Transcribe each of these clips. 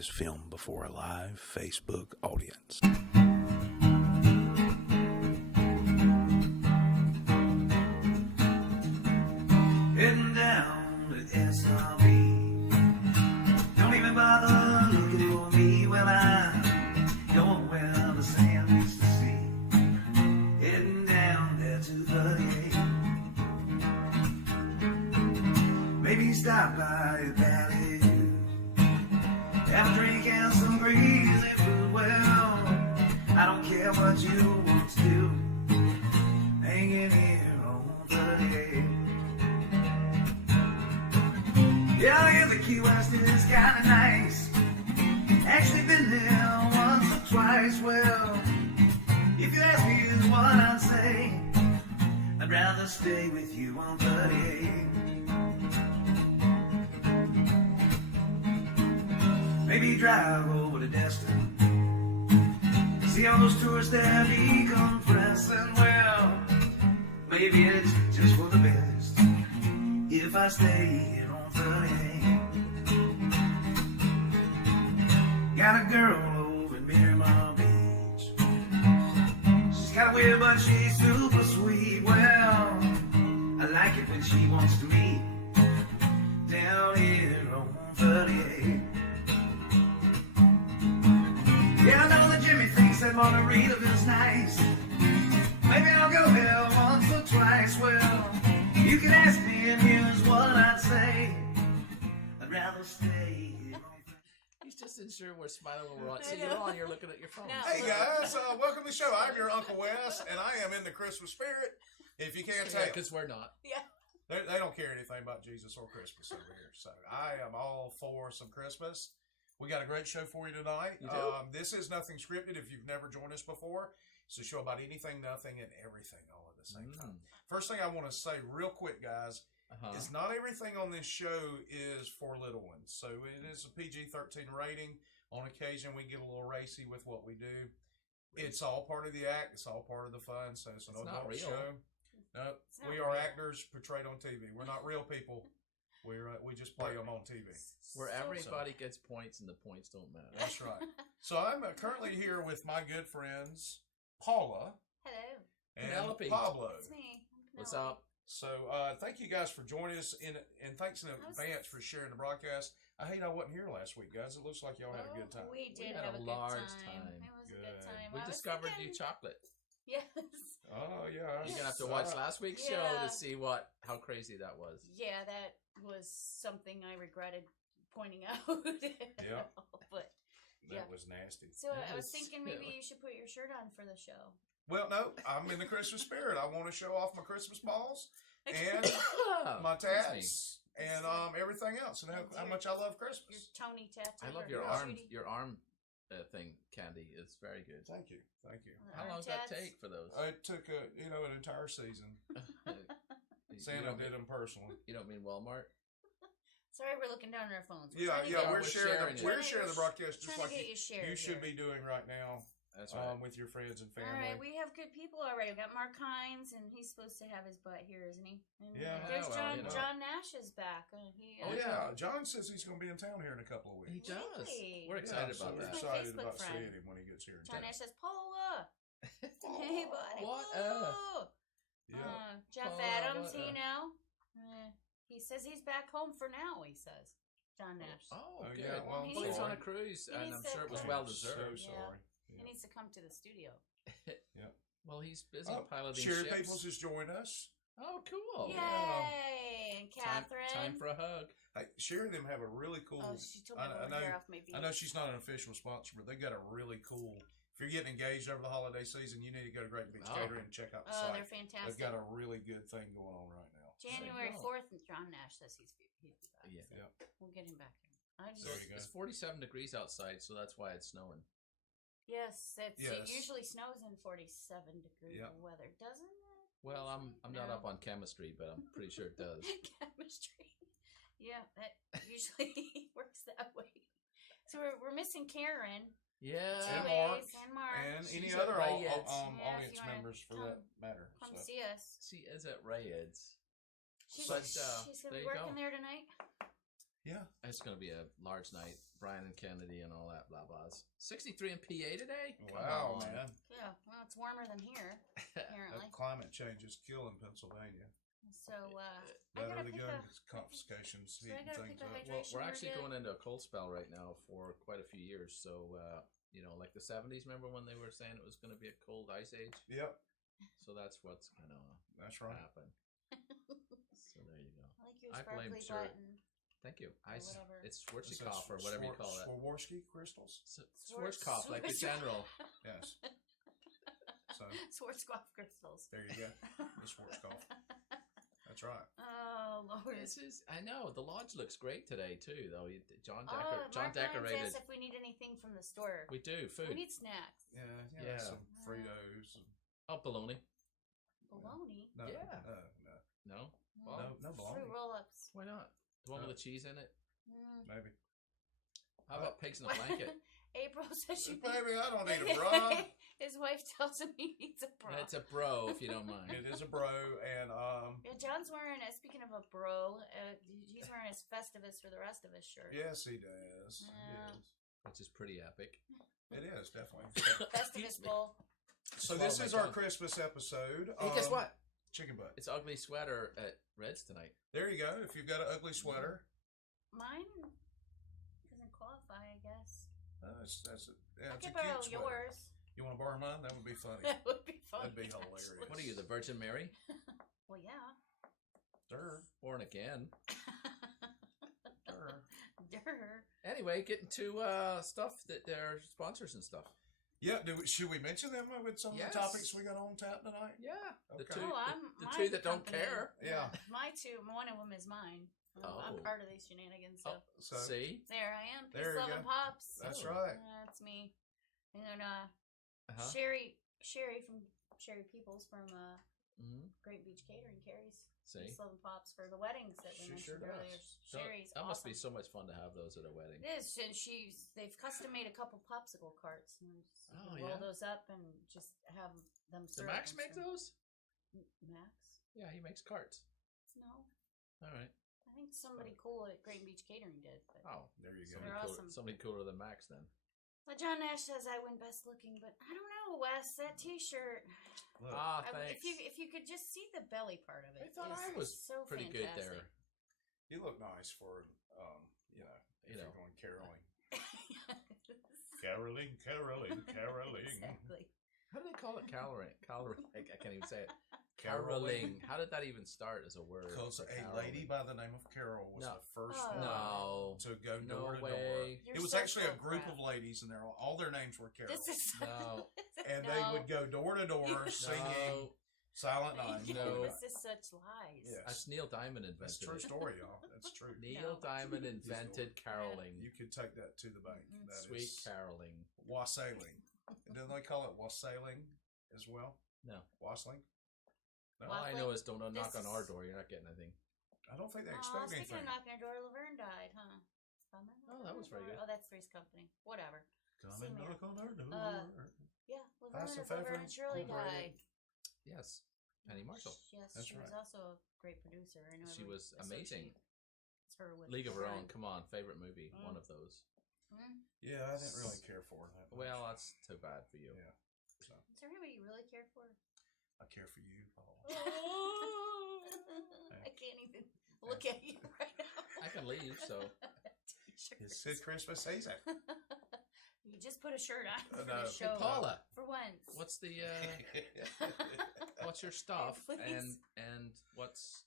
is filmed before a live Facebook audience. Heading down to SRB. Don't even bother looking for me. Well, I'm going where the sand meets the sea. Heading down there to 38. Maybe stop by a valley. Have a drink and some greasy food. Well, I don't care what you want to do. Hanging here on 38. Yeah, yeah, the Key West is kinda nice. Actually been there once or twice. Well, if you ask me is what I'd say, I'd rather stay with you on 38. Maybe drive over to Destin. See all those tourists there decompressing. Well, maybe it's just for the best if I stay here on 38. Got a girl over in Miramar Beach. She's got a weird but she's super sweet. Well, I like it when she wants to meet down here on 38. Yeah, I know that Jimmy thinks that Margaritaville's nice. Maybe I'll go there once or twice. Well, you can ask me and here's what I'd say. I'd rather stay here. He's just ensure we're smiling when we're on. So you're on, you're looking at your phone. No. Hey guys, welcome to the show. I'm your Uncle Wes, and I am in the Christmas spirit. If you can't tell, Because we're not. Yeah. they don't care anything about Jesus or Christmas over here. So I am all for some Christmas. We got a great show for you tonight. You do? This is Nothing Scripted. If you've never joined us before, it's a show about anything, nothing, and everything all at the same time. First thing I want to say real quick, guys, is not everything on this show is for little ones. So it is a PG-13 rating. On occasion, we get a little racy with what we do. It's all part of the act. It's all part of the fun. So it's an adult show. No, we are actors portrayed on TV. We're not real people. We just play them on TV. Where everybody gets points and the points don't matter. That's right. So I'm currently here with my good friends, Paula Hello. and Penelope. Pablo. It's me. What's up? So thank you guys for joining us, and thanks in advance for sharing the broadcast. I hate I wasn't here last week, guys. It looks like y'all had a good time. We did had have a a large good time. time. It was a Good. good time. We I was discovered thinking- new chocolate. Yes. Oh yeah, You're gonna have to watch last week's show Yeah. to see how crazy that was. Yeah, that was something I regretted pointing out. Yeah. But That yeah. was nasty. so I was Yes. thinking maybe you should put your shirt on for the show. Well, no, I'm in the Christmas spirit. I want to show off my Christmas balls and my tats and everything else, and how much I love Your Christmas. Tony tattoo. I love or your arm. Judy. Your arm thing, Candy. It's very good. Thank you, thank you. How long does that take for those? It took an entire season. Santa did them personally. You don't mean Walmart? Sorry, we're looking down at our phones. Yeah, trying to yeah, get- we're sharing it. we're sharing the broadcast just trying like to get you shared you should here. be doing right now. That's right. With your friends and All family. right, we have good people already. We got Mark Hines, and he's supposed to have his butt here, isn't he? And Yeah. there's Well, John. you know. John Nash is back. He, Oh yeah, John says he's going to be in town here in a couple of He weeks. does. Really? We're excited so about we're that. He's my excited Facebook about friend. seeing him when he gets here in John town. Nash says, Paula. Hey, buddy. What? Paula. Yeah. Jeff Paula, Adams, what, he now. He says he's back home for now. He says, John Nash. Oh, Oh, good. yeah, well, He Well, he's needs on to- a cruise, he and needs I'm to sure it was come. well So deserved. sorry. He needs to come to the studio. Well, he's busy Oh, piloting Sherry ships. Peoples has joined us. Oh, cool. Yay! And Time, Catherine. time for a hug. Hey, Sherry and them have a really cool. Oh, she told me to I pull know- her hair off my I know she's not an official sponsor, but they got a really cool. If you're getting engaged over the holiday season, you need to go to Great Beach Oh. Catering and check out the Oh, site. they're fantastic. They've got a really good thing going on right now. January There you go. 4th, and John Nash says he'd be back. Yeah. So Yep. we'll get him back. I just, There you go. It's 47 degrees outside, so that's why it's snowing. yes, it Yes. usually snows in 47-degree Yep. weather, doesn't it? Well, I'm not No. up on chemistry, but I'm pretty sure it does. Chemistry. Yeah, that usually works that way. So we're missing Karen. Yeah. And Two Mark. A's, and Mark. And She's any at other Rayed's. Yeah, if audience you wanna members for come- that matter. Come So. see us. She is at Rayed's. She's, But, she's there gonna be you go. working there tonight. Yeah. It's going to be a large night. Brian and Kennedy and all that blah blahs. 63 in PA today? Wow, Come on. man. Yeah, well, it's warmer than here, apparently. That climate change is killing Pennsylvania. So, I Better gotta the pick gun a... confiscations, So I heating gotta things pick a up. hydration. Well, we're actually We're going into a cold spell right now for quite a few years. So, you know, like the 70s, remember when they were saying it was going to be a cold ice age? Yep, So that's what's going to that's right. happen. So there you go. I like your I blame sparkly Sir- button. Thank you. whatever. It's It says Schwarzkopf or whatever you call it. Swarovski crystals? Schwarzkopf, like the general. Yes. So, Schwarzkopf crystals. there you go. The Schwarzkopf. That's right. Oh, Lord. This is, I know, the lodge looks great today too, though. John Mark decorated. asks if we need anything from the store. We do, We food. need snacks. Yeah. Yeah. Some Fritos. And, Oh, bologna. Bologna. no, Yeah. no. No? No bologna. Fruit roll-ups. Why not? The one with the cheese in it? Maybe. How about pigs in a blanket? April says she Baby, I don't need a bra. His wife tells him he needs a bra. It's a bro, if you don't mind. It is a bro, and Yeah, John's wearing, speaking of a bro, he's wearing his Festivus for the rest of his shirt. yes, he does. Yeah. He is. Which is pretty epic. It is, definitely. Festivus bowl. So Swallow this my is our tongue. Christmas episode. Hey, guess what? Chicken butt. It's ugly sweater at Red's tonight. There you go. If you've got an ugly sweater. Mine doesn't qualify, I guess. That's it. Yeah, I it's a can borrow cute sweater. yours. You want to borrow mine? That would be funny. That would be fun. That'd be hilarious. What are you, the Virgin Mary? Well, yeah. Durr. Born again. Durr. Durr. Anyway, getting to stuff that they're sponsors and stuff. Yeah, should we mention them with some Yes. of the topics we got on tap tonight? Yeah. The Okay. two, Oh, I'm the my two that don't company. care. Yeah. My two, one of them is mine. I'm Oh. part of these shenanigans. So So See? there I am. Peace, There you love, go. and pops. that's Oh. right. That's me. And then Uh-huh. Sherry from Sherry Peoples from Mm-hmm. Great Beach Catering carries See? Peace, love, and pops for the weddings that we She mentioned sure does. earlier. Sherry's That must be awesome. so much fun to have those at a wedding. It is, and they've custom made a couple popsicle carts. And you Oh, can roll yeah? those up and just have them Does served. Max and make stuff. those? Max? Yeah, he makes carts. No, All right. I think somebody cool at Great Beach Catering did. But Oh, There you go. They're awesome. Somebody cooler than Max then. Well, John Nash says I win best looking, but I don't know, Wes. That T-shirt. Look, Ah, I- thanks. if you could just see the belly part of it, I thought is I was so pretty fantastic. good there. you look nice for, if you're going caroling. Caroling, caroling, caroling. Exactly. How do they call it? Caroling. I can't even say it. Caroling. Caroling. How did that even start as a word? Because for a caroling? lady by the name of Carol was No. the first Oh. one No. to go No door to door. way. You're It was so actually a full of group crap. of ladies, and all their names were Carol. This is No. And they would go door to door singing No. Silent Night. No. This is such lies. Yes. That's Neil Diamond invented That's a true it. story, y'all. That's true. Neil No. Diamond invented caroling. You could take that to the bank. Mm-mm. That Sweet is caroling. wassailing. Didn't they call it wassailing as well? No. Wassailing? No, All I Waffling. know is don't knock This on our is- door. You're not getting anything. I don't think they Oh, expect speaking anything. of knocking on your door, Laverne died, huh? Bummer. Oh, that was very good. Oh, that's Three's Company. Whatever. Come See and me. knock on our door. Yeah, Laverne Pass the is Laverne pepper and Shirley and bread. died. Yes. Penny Marshall. Yes, That's she was right. also a great producer. I know She everyone was amazing. associates her with League of Her Own. Laverne. Come on. Favorite movie. Mm. One of those. Mm. Yeah, I didn't really care for her that much. Well, that's too bad for you. Yeah. So, Is there anybody you really care for? I care for you, Paul. I can't even look at you right now. I can leave, so. It's his Christmas season. You just put a shirt on for No. the Hey, show. Paula, For once. what's the what's your stuff Please. and what's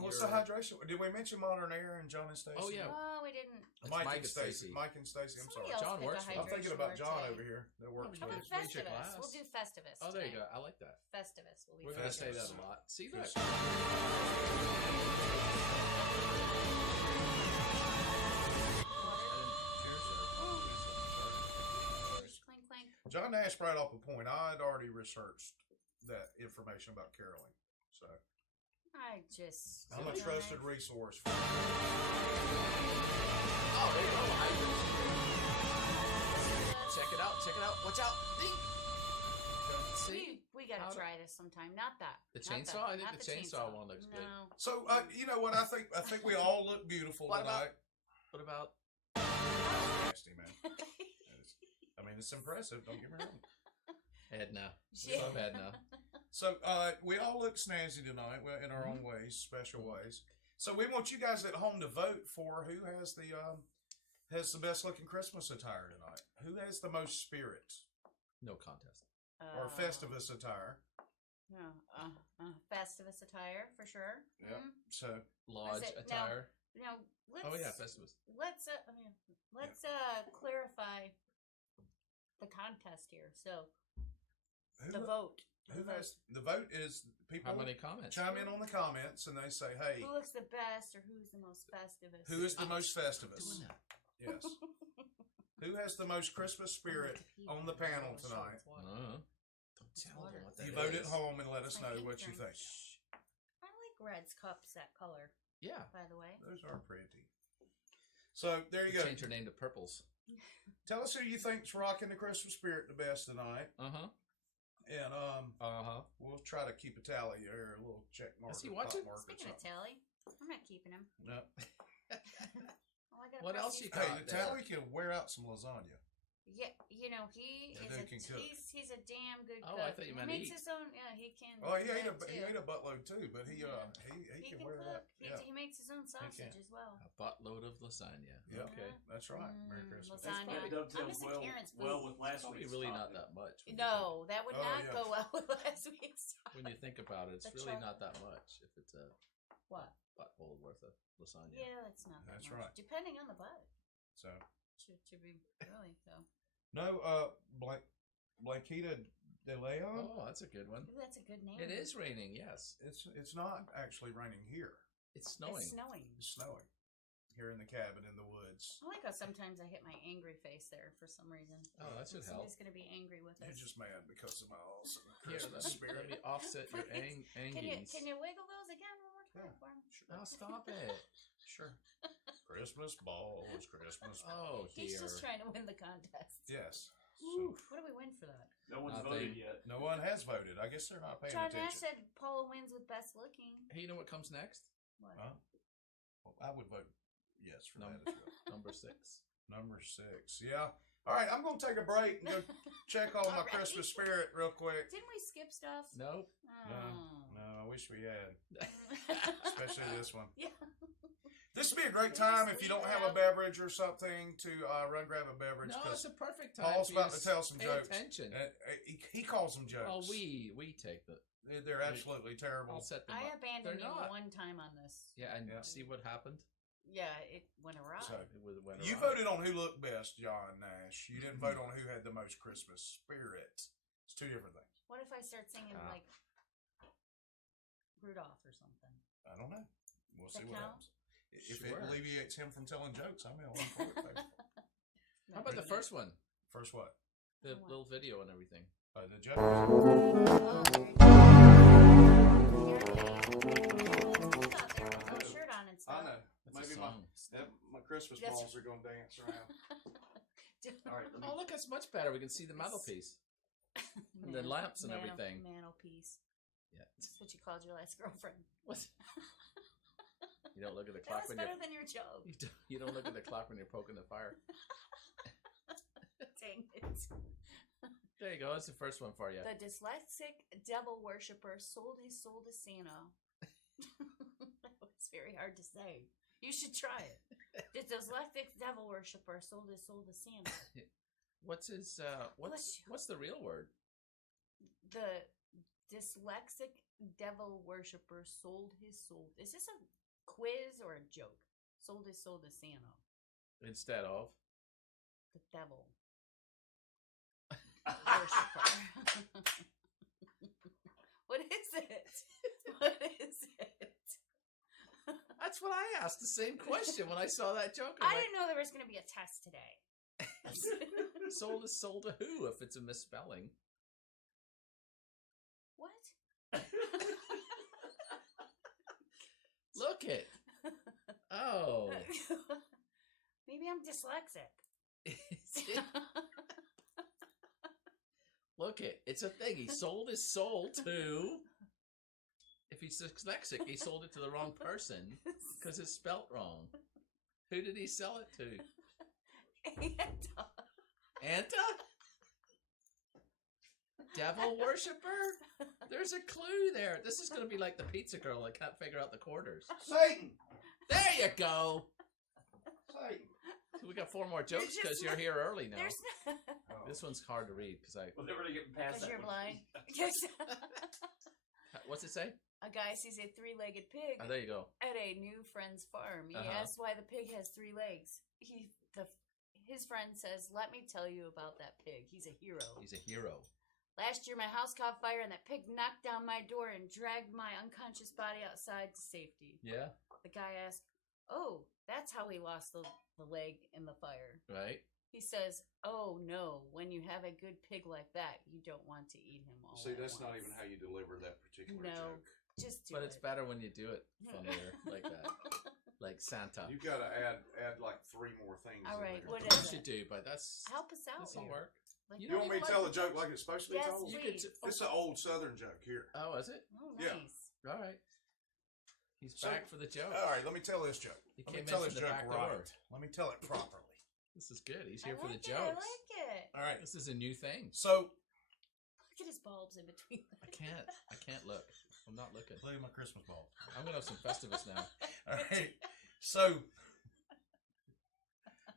What's your- the hydration? Did we mention Modern Air and John and Stacy? Oh, yeah. Oh, we didn't. It's Mike, Mike and and Stacy. Stacy. Mike and Stacy. I'm Somebody sorry. else John pick a works for it. I'm thinking hydration about word John today. over here that works How with about us. Reach your Festivus? glass. We'll do Festivus. Oh, there you today. go. I like that. Festivus will be We're fun. gonna say that Festivus. a lot. See that? Yes. Clink, clink. John Nash brought up a point. I had already researched that information about caroling. So I just. I'm a trusted resource. For Oh, there you go. Check it out. Check it out. Watch out. Ding. See? We gotta How to- try this sometime. Not that. The Not chainsaw? that. I think Not the chainsaw one looks good. No. So you know what? I think we all look beautiful What about- tonight. What about nasty, man. I mean, it's impressive. Don't get me wrong. Edna. Yeah. Love Edna. So we all look snazzy tonight in our own ways, special ways. So we want you guys at home to vote for who has the best looking Christmas attire tonight. Who has the most spirit No contest. or Festivus attire? Festivus attire for sure. Yep. So Lodge it? attire. Now let's. Oh yeah, Festivus. Let's clarify the contest here. So the vote. Who has the vote is people. How many comments? Chime in on the comments and they say, "Hey, Who looks the best, or who's the most Festivus? who is the most Festivus?" Doing that. Yes. Who has the most Christmas spirit on the panel tonight? Don't tell them what that You is. vote at home and let us My know ink what you turned. think. I like Red's cups. That color, Yeah. by the way. Those are pretty. So there you go. Change your name to Purples. Tell us who you think's rocking the Christmas spirit the best tonight, and we'll try to keep a tally or a little check mark. Is he or watching? pot mark or Speaking of something. tally, I'm not keeping him. No. Oh, I gotta What press else these you Hey, got the there? tally can wear out some lasagna. Yeah, you know he That is dude can cook. he's a damn good Oh, cook. I thought you he meant makes eat. his own. Yeah, he can. Oh, he do ate that, too. he ate a buttload too, but he He can can wear it cook. out. Yeah. He makes his own sausage as well. A buttload of lasagna. Yeah. Okay. That's right. Merry Christmas. Lasagna. probably I'm dovetails missing Karen's food. well with last Probably week's really topic. not that much. No, that would Oh, not yeah. go well with last week's. When you think about it, it's The really chocolate. not that much if it's a What? butthole worth of lasagna. Yeah, that's not that That's much. right. Depending on the butt, So to be really so. no, Blanquita de Leon. Oh, that's a good one. Ooh, that's a good name. It is raining, yes. It's not actually raining here. It's snowing. It's snowing. It's snowing here in the cabin in the woods. I like how sometimes I hit my angry face there for some reason. Oh, that should help. Somebody's gonna be angry with You're us. just mad because of my awesome Here, Christmas let spirit. me offset your Please. angings. Can you wiggle those again one more time Yeah. for me? Oh, stop it. Sure. Christmas balls, Christmas. Oh, dear. He's just trying to win the contest. Yes. Ooh, So, what do we win for that? No one's Nothing. voted yet. no one has voted. I guess they're not paying John Nash attention. said Paula wins with best looking. Hey, you know what comes next? What? Huh? Well, I would vote yes for Number, that as well. number 6. Number 6. Yeah. All right, I'm going to take a break and go check on my Already? Christmas spirit real quick. Didn't we skip stuff? Nope. No, I wish we had. Especially this one. Yeah. This would be a great Can we time just if you leave don't it have a out? beverage or something to run grab a beverage. No, 'cause it's a perfect time. Paul's for you about to tell some pay jokes. attention. He calls them jokes. Oh, we take the. They're absolutely I'll terrible. set them I up. abandoned They're you not. one time on this. Yeah, and Yeah. see what happened? Yeah, it went awry. So, It went you awry. voted on who looked best, John Nash. You didn't vote on who had the most Christmas spirit. It's two different things. What if I start singing Ah. like Rudolph or something? I don't know. We'll Does see that what count? happens. If it Sure. alleviates him from telling jokes, I'm all for it. Baby. How about the first one? First what? The What? little video and everything. The jokes. Oh, there you go. Put a shirt on and stuff. I know. That's Maybe a song. my Christmas That's- balls are going to dance around. All right, let me, Oh, look, that's much better. We can see the mantelpiece. And the lamps and everything. Mantelpiece. Yeah. That's what you called your last girlfriend. What? You don't look at the That clock was when better you're. than your joke. You don't look at the clock when you're poking the fire. Dang it. There you go. That's the first one for you. The dyslexic devil worshiper sold his soul to Santa. That was very hard to say. You should try it. The dyslexic devil worshiper sold his soul to Santa. What's his? What's the real word? The dyslexic devil worshiper sold his soul. Is this a quiz or a joke? Sold his soul to Santa. Instead of. The devil worshiper. What is it? What is it? That's what I asked. The same question when I saw that joke. I didn't know there was going to be a test today. Sold is sold to who if it's a misspelling? What? Look it. Oh. Maybe I'm dyslexic. Look it. It's a thing. He sold his soul to. If he's dyslexic, he sold it to the wrong person because it's spelt wrong. Who did he sell it to? Anta? Devil worshiper? There's a clue there. This is going to be like the pizza girl. I can't figure out the quarters. Satan! There you go. Satan! So we got 4 more jokes because you're here early now. There's no... This one's hard to read because I. Well, they're already getting past Because that you're one. blind. Yes. What's it say? A guy sees a 3-legged pig Oh, there you go. at a new friend's farm. He Uh-huh. asks why the pig has 3 legs. His friend says, "Let me tell you about that pig. He's a hero. He's a hero. Last year, my house caught fire, and that pig knocked down my door and dragged my unconscious body outside to safety." Yeah. The guy asked, "Oh, that's how he lost the leg in the fire." Right. He says, "Oh no, when you have a good pig like that, you don't want to eat him all See, at that's not once." even how you deliver that particular No. joke. Just do But it. it's better when you do it funnier like that. Like Santa. You got to add like 3 more things. All in right, there. what Of is course you it? do, but that's Help us out this'll here. work. Like, You want me to tell a joke like it's supposed to be Yes, told? please. It's an old Southern joke here. Oh, is it? Oh, Yeah. nice. All right. He's So- back for the joke. All right, let me tell this joke. He Let me came tell in this from the joke back right. door. Let me tell it properly. This is good. He's I here for the like it. I jokes. like it. All right. This is a new thing. So, Look at his bulbs in between. I can't look. I'm not looking. look at my Christmas ball. I'm gonna have some Festivus now. All right. So,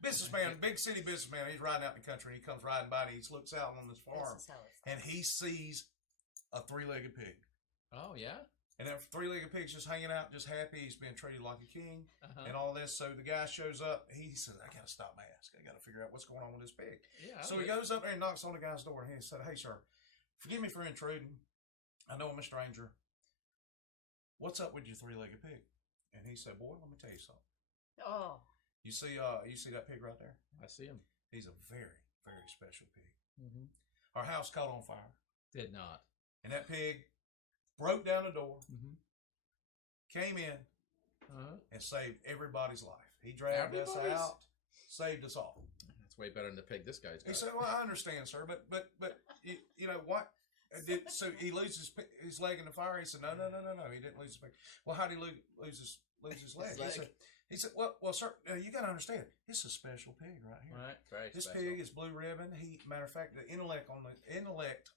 businessman, big city businessman, he's riding out in the country and he comes riding by and he looks out on this farm This is how it's and he sees a 3-legged pig. Oh yeah. And that 3-legged pig's just hanging out, just happy. He's being treated like a king Uh-huh. and all this. So the guy shows up. He says, I got to stop my ass. I got to figure out what's going on with this pig. Yeah. So he goes up there and knocks on the guy's door and he said, hey, sir, forgive me for intruding. I know I'm a stranger. What's up with your 3-legged pig? And he said, boy, let me tell you something. Oh. You see that pig right there? I see him. He's a very, very special pig. Mm-hmm. Our house caught on fire. Did not. And that pig broke down the door, Mm-hmm. came in, Uh-huh. and saved everybody's life. He dragged us Everybody's? out, saved us all. That's way better than the pig this guy's got. He said, well, I understand, sir, but you know what? So he loses his leg in the fire? He said, no, he didn't lose his leg. Well, how did he lose his leg? His leg. He said, well, sir, you got to understand, it's a special pig right here. Right. Very This special. pig is blue ribbon. Matter of fact, the intellect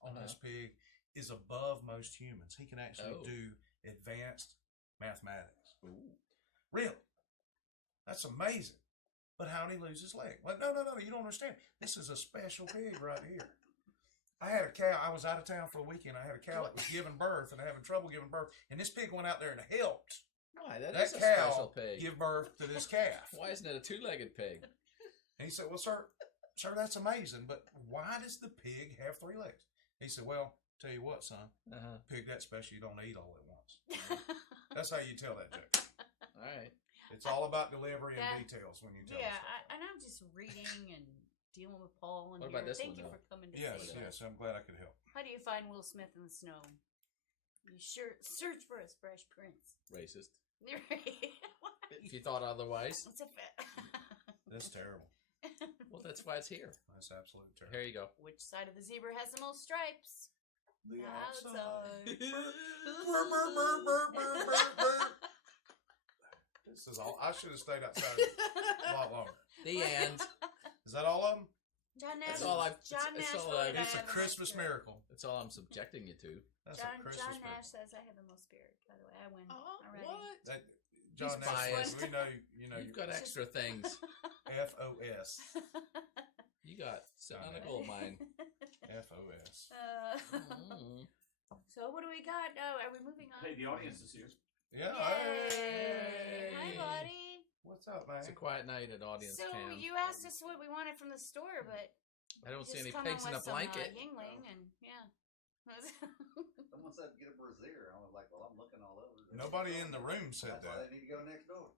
on this pig is above most humans. He can actually do advanced mathematics. Ooh. Really? That's amazing. But how did he lose his leg? Well, no, you don't understand. This is a special pig right here. I had a cow. I was out of town for a weekend. I had a cow that was giving birth and having trouble giving birth. And this pig went out there and helped Why? That that is a cow special pig. give birth to this calf. Why isn't it a 2-legged pig? And he said, well, sir, that's amazing. But why does the pig have 3 legs? He said, well, tell you what, son. Uh-huh. Pig that special, you don't eat all at once. That's how you tell that joke. All right. It's all about delivery and That- details when you tell Yeah, stuff. and I'm just reading and dealing with Paul and What about here. this Thank one, you though? for coming to Yes, see us. I'm glad I could help. How do you find Will Smith in the snow? You sure search for his Fresh Prince. Racist. Why? If you thought otherwise. It's a fact. That's terrible. Well, that's why it's here. That's absolutely terrible. Here you go. Which side of the zebra has the most stripes? The outside. This is all. I should have stayed outside a lot longer. The end. Is that all of them? John Nash. That's all I've- John it's Nash. all voted I've- I It's a have the most Christmas spirit. miracle. That's all I'm subjecting you to. That's John a Christmas Nash miracle. says I have the most spirit. By the way, I win Oh, already. what? That, John He's Nash, biased. we know, you know, You've got extra things. FOS. You got sitting on a gold mine. FOS. Mm. So what do we got? Oh, are we moving on? Hey, the audience is here. Yeah. Yay. Hi, buddy. What's up, man? It's a quiet night at audience So cam. you asked us what we wanted from the store, but I don't see just any come pigs in with a blanket. Some, Yingling and yeah. Someone said get a brassiere. I was like, well, I'm looking all over. Nobody in the room said That's why that. they need to go next door.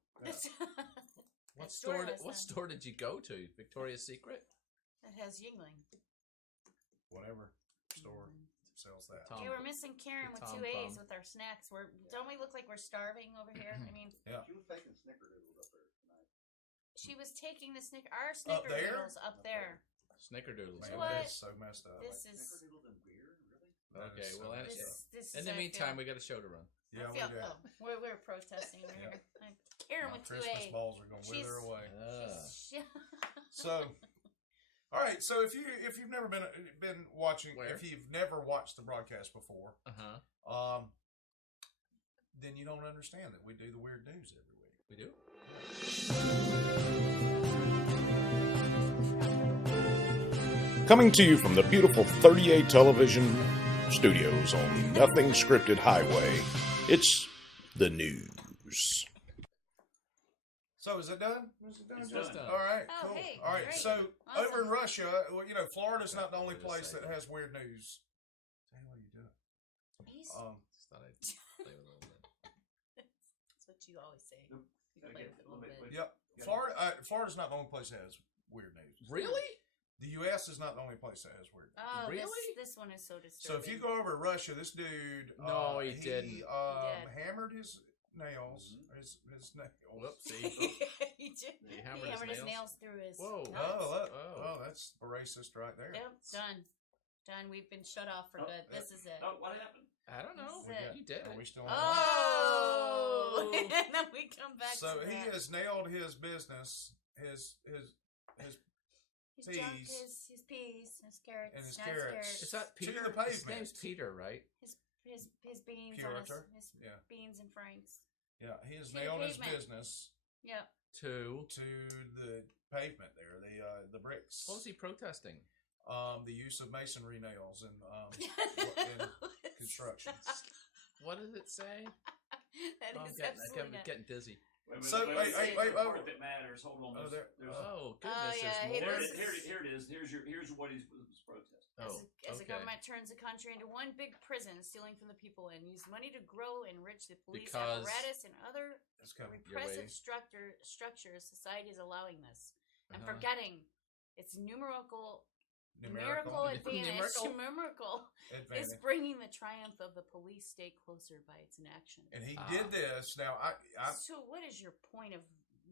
What store has What them. store did you go to? Victoria's Secret? It has Yingling. Whatever store sells that. Tom. Okay, we're missing Karen the with Tom 2 A's Thumb. with our snacks. Don't we look like we're starving over here? I mean, Yeah. She was taking snickerdoodles up there tonight. she was taking our Up there? snickerdoodles up there. Snickerdoodles. Man, What? that's so messed up. This is Snickerdoodles and beer, really? That Okay, is so well, messed that's- up. this In is the I meantime, feel- we got a show to run. Yeah, I we feel, do. we're protesting over here. Karen My with Christmas 2A. balls are going to wither She's- away. Ah. She's- So, all right. So if you've never been watching, if you've never watched the broadcast before, then you don't understand that we do the weird news every week. We do. Coming to you from the beautiful 38 television studios on Nothing Scripted Highway, it's the news. So is it done? Is it done? It's done. All right, Oh, cool. hey, All right, great. so Awesome. over in Russia, well, Florida's not the only place that has weird news. Hey, what are you doing? He's, Just thought I'd play with a little bit. that's what you always say. Nope. You play with it a little bit. Yep, Florida's not the only place that has weird news. Really? The U.S. is not the only place that has weird news. Oh, Really? This one is so So disturbing. if you go over to Russia, this dude, No, he didn't. He did. hammered his nails. His nails. Whoopsie. he did. He He hammered his nails? through his. Whoa. nuts. Oh, that's a racist right there. Yep, done. Done. We've been shut off for good. This is it. Oh, what happened? I don't know. This is it. You did Are it. we still on? Oh! And then we come back So to he that. has nailed his business, his He's drunk peas. his peas, his carrots, And his nuts, carrots. Is that To Peter? the His pavement. name's Peter, right? his beans on Puriter. his Yeah. beans and franks. Yeah, he has To the nailed his pavement. business Yep. To to the pavement there, the bricks. what was he protesting? The use of masonry nails in construction. What did it say? That Oh, I'm is getting, absolutely not. getting dizzy. So, wait, the wait, part oh. that matters. Hold on. Oh, there- There's Oh goodness, yeah, there's more. here it is. Here's what he's protesting. Oh, As the okay. government turns the country into one big prison, stealing from the people, and use money to grow and enrich the police Because- apparatus and other That's coming. repressive way. structures, society is allowing this and Uh-huh. forgetting its numerical Numerical advantage. Numerical? Numerical is advantage. bringing the triumph of the police state closer by its inaction. And he Ah. did this. Now, So, what is your point of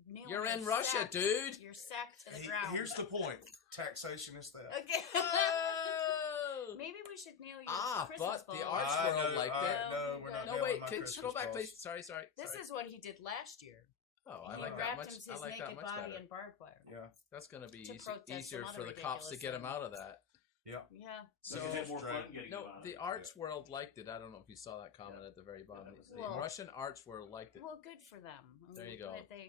nailing You're in your Russia, sack- dude. Your sack to the ground. here's the point: taxation is theft. Okay. Oh! Maybe we should nail your Ah, Christmas but the balls. arts I world know, liked I it. know, we're not No, nailing wait. my Can Christmas scroll back, balls. please. Sorry. This is what he did last year. Oh, I He like that wrapped much. his I like that naked much body better. in barbed wire. Yeah, That's going to be To protest easier some for other the cops to ridiculous get him thing. out of that. yeah. Yeah. So You can have more fun Right. getting no, him out of the it. arts world liked it. I don't know if you saw that comment at the very bottom. that was The Well- Russian arts world liked it. Well, good for them. There you go. That they-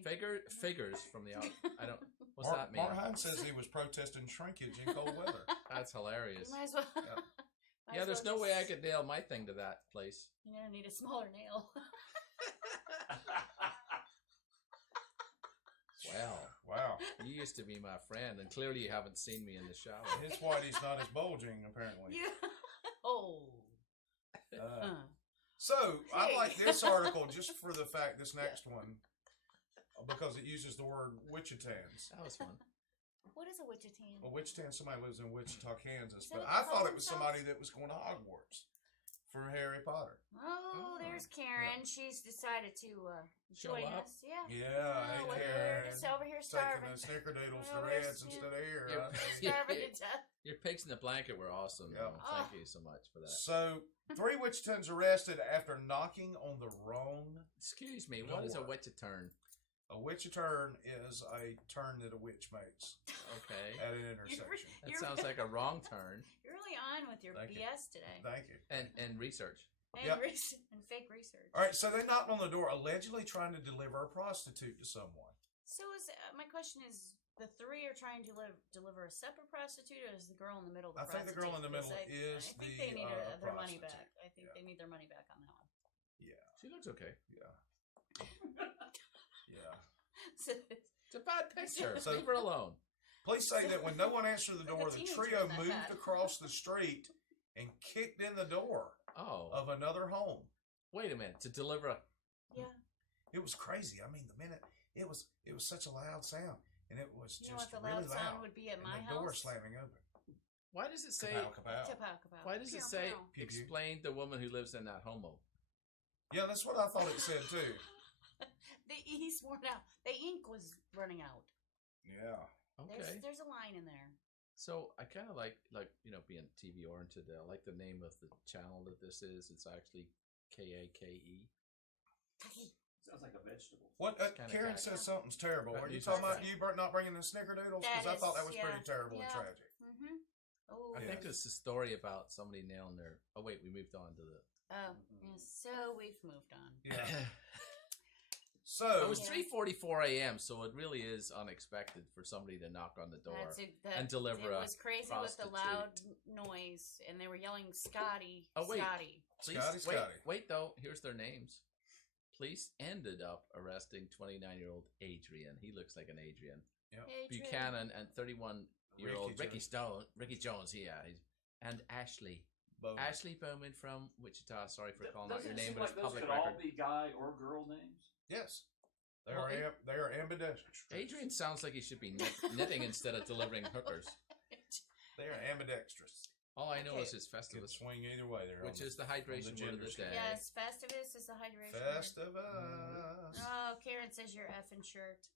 Figures from the art. I don't. What's Mark, that mean? Mark Hines says he was protesting shrinkage in cold weather. That's hilarious. You might as well. Yeah. might Yeah, as there's well no way I just- could nail my thing to that place. You know, need a smaller nail. Wow. Wow, You used to be my friend, and clearly you haven't seen me in the shower. his whitey's not as bulging apparently. Yeah. Oh. So I Hey. like this article just for the fact this next one because it uses the word Wichitans. That was fun. What is a Wichitan? Well, Wichitan, somebody lives in Wichita, Kansas, Is that but what I they thought call it was somebody that was going to Hogwarts for Harry Potter. Oh, there's Karen. She's decided to Show join up? us. Yeah. Yeah, hey Oh, Karen. we're just over here Taking starving. the snickerdoodles to Well, Reds there's- instead of here. Yep. Huh? Starving to death. Your pigs in the blanket were awesome. Yeah. though. Thank you so much for that. So, 3 Wichitans arrested after knocking on the wrong. Excuse me, what is a Door. Wichiturn? A Wichiturn is a turn that a witch makes Okay. at an intersection. That You're- sounds like a wrong turn. You're really on with your Thank you. BS today. Thank you. And research. And, Yep. and fake research. All right, so they knocked on the door, allegedly trying to deliver a prostitute to someone. So is my question is the 3 are trying to deliver a separate prostitute, or is the girl in the middle the I think the girl in the middle prostitute? 'Cause is I think the, they need their money prostitute. back. I think Yeah. they need their money back on that one. Yeah, She looks okay. yeah, yeah. So, It's a bad picture. So- Leave her alone. Police say that when no one answered the Like a door, the teenager trio in that moved hat. across the street and kicked in the door Oh, of another home. wait a minute. To deliver a... yeah. It was crazy. I mean, the minute it was such a loud sound, and it was You know just what the really loud sound loud. would be at And my the door house? slamming open. Why does it say... Kapow, kapow. Kapow, kapow. Why does it Pew, say... pew. Pew, pew. Explain the woman who lives in that homo? Yeah, that's what I thought it said too. He's worn out. The ink was running out. Yeah. Okay. There's a line in there. So I kind of like being TV oriented. I like the name of the channel that this is. It's actually KAKE. Sounds like a vegetable. What Kinda Karen got- says something's terrible. But Are you these talking are- about you not bringing the snickerdoodles? Because I thought that was pretty terrible and tragic. Mm-hmm. Oh, I Yeah. think it's a story about somebody nailing their. Oh wait, we moved on to the. oh, yes. So we've moved on. Yeah. It So was Yeah. 3:44 a.m., so it really is unexpected for somebody to knock on the door and deliver It a was crazy with the loud prostitute. noise, and they were yelling, "Scotty, Oh, wait. Scotty." Police, Scotty. wait though. Here's their names. Police ended up arresting 29-year-old Adrian. He looks like an Adrian. Adrian. Buchanan and 31-year-old Ricky Ricky Jones. Yeah, and Ashley. Bowman. Ashley Bowman from Wichita. Sorry for calling out Doesn't your it name, seem but it's like those public could all record. be guy or girl names? Yes, they Well, are ambidextrous. Adrian sounds like he should be knitting instead of delivering hookers. They are ambidextrous. All I know Okay. is his Could Festivus, swing either way. There, which is the hydration word of the day. Yes, Festivus is the hydration. word. Festivus. Oh, Karen says you're effing shirt.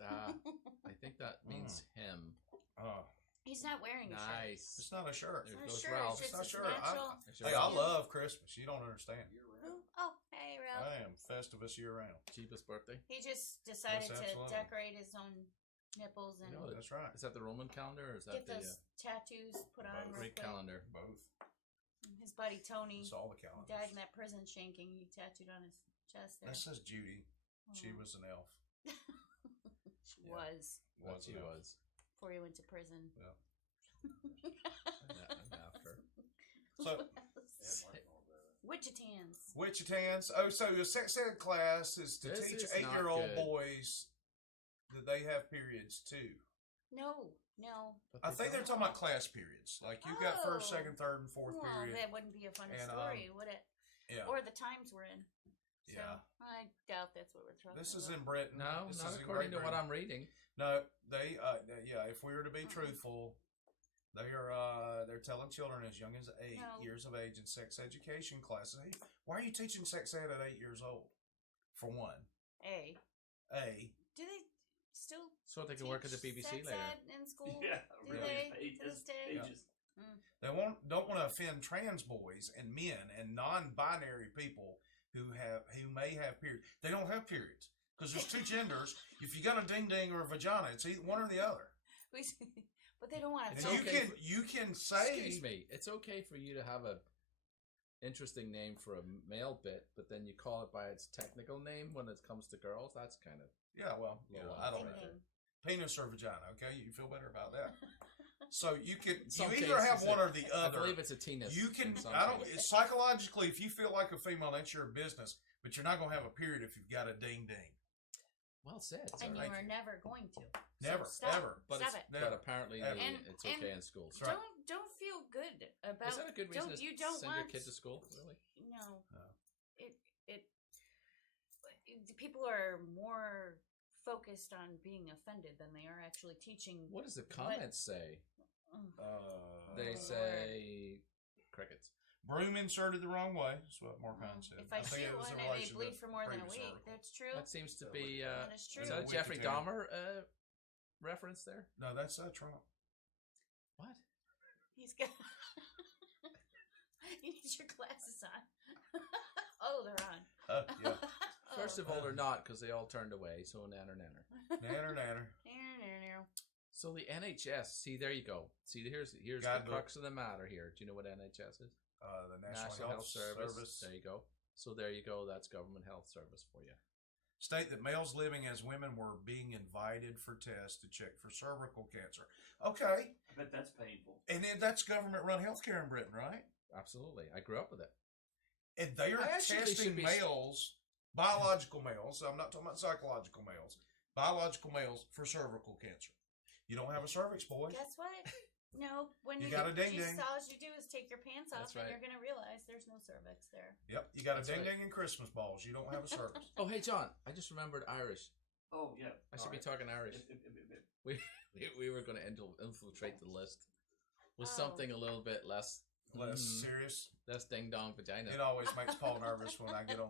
I think that means him. Oh, He's not wearing a shirt. Nice. it's not a shirt. There It's not a goes shirt. Ralph. It's It's not just sure. his natural. There's your Hey, I Ralph. love Christmas. You don't understand. Who? Oh, hey, Ralph. I am Festivus year round. Cheapest birthday. He just decided Yes, to absolutely. decorate his own nipples and You know, That's right. Is that the Roman calendar or is that get the those tattoos put on real Greek quick. calendar? Both. His buddy Tony It's all the calendars. died in that prison shanking. He tattooed on his chest there. That says Judy. She Oh. was an elf. She yeah. was Was She an elf. was. before he went to prison. Yeah. And after. So Wichitans. Wichitans. Oh, so your sex ed class is to This teach is not 8-year-old good. boys that they have periods too. No. But I they think they're don't. talking about class periods. Like you got first, Oh. second, third, and fourth Well, period. that wouldn't be a fun And, story, would it? Yeah. Or the times we're in. So Yeah. I doubt that's what we're talking This about. is in Britain. No, This not is in according to Great what Britain. I'm reading. No, yeah. If we were to be Uh-uh. truthful, they're telling children as young as 8 No. years of age in sex education classes. Hey, why are you teaching sex ed at 8 years old? For one, Do they still So they can work at the teach BBC sex later. ed in school? Yeah, Do really. they to this day? Yeah. Ages. they don't want to offend trans boys and men and non-binary people who may have periods. They don't have periods because there's two genders. If you got a ding ding or a vagina, it's either one or the other. But they don't want And to. okay you can say Excuse me. It's okay for you to have a interesting name for a male bit, but then you call it by its technical name when it comes to girls. That's kind of yeah. Well, I don't know. Penis or vagina. Okay, you feel better about that. So you some either have cases one it- or the I other. believe it's a tennis. You can. in some I don't. cases. It's psychologically, if you feel like a female, that's your business. But you're not going to have a period if you've got a ding ding. Well said. And sir. you Thank are you. never going to. Never, stop. ever. But, Stop it's, it. but Never. apparently Ever. it's And- okay in school. Right. Don't feel good about. Is that a good reason to you don't send want your kid to school? Really? No. No. It people are more focused on being offended than they are actually teaching. What does the comments say? They Lord. say crickets. broom inserted the wrong way. That's what Marcon said. If I think shoot it was one in and they relation to bleed for more than a previous week, article. that's true. That seems to be. That is true. Is that a Yeah, Jeffrey Wichitans. Dahmer reference there? No, that's Trump. What? He's got. You need your glasses on. Oh, they're on. Yeah. First of all, they're not because they all turned away. So nanner. Nanner. So the NHS. See, there you go. See, here's the Guidebook. crux of the matter here. Do you know what NHS is? The National Health Service. There you go. So there you go. That's government health service for you. State that males living as women were being invited for tests to check for cervical cancer. Okay. I bet that's painful. And then that's government-run healthcare in Britain, right? Absolutely. I grew up with it. And they are I actually testing should be- males, biological males, so I'm not talking about psychological males, biological males for cervical cancer. You don't have a cervix, boy. Guess what? No, when You you got a ding just ding. all you do is take your pants off, That's and right. you're gonna realize there's no cervix there. Yep, you got a That's ding right. ding and Christmas balls. You don't have a cervix. Oh, hey, John. I just remembered Irish. Oh, yeah. I should be talking Irish. We were going to infiltrate the list with Oh. something a little bit less Less serious. less ding dong vagina. It always makes Paul nervous when I get on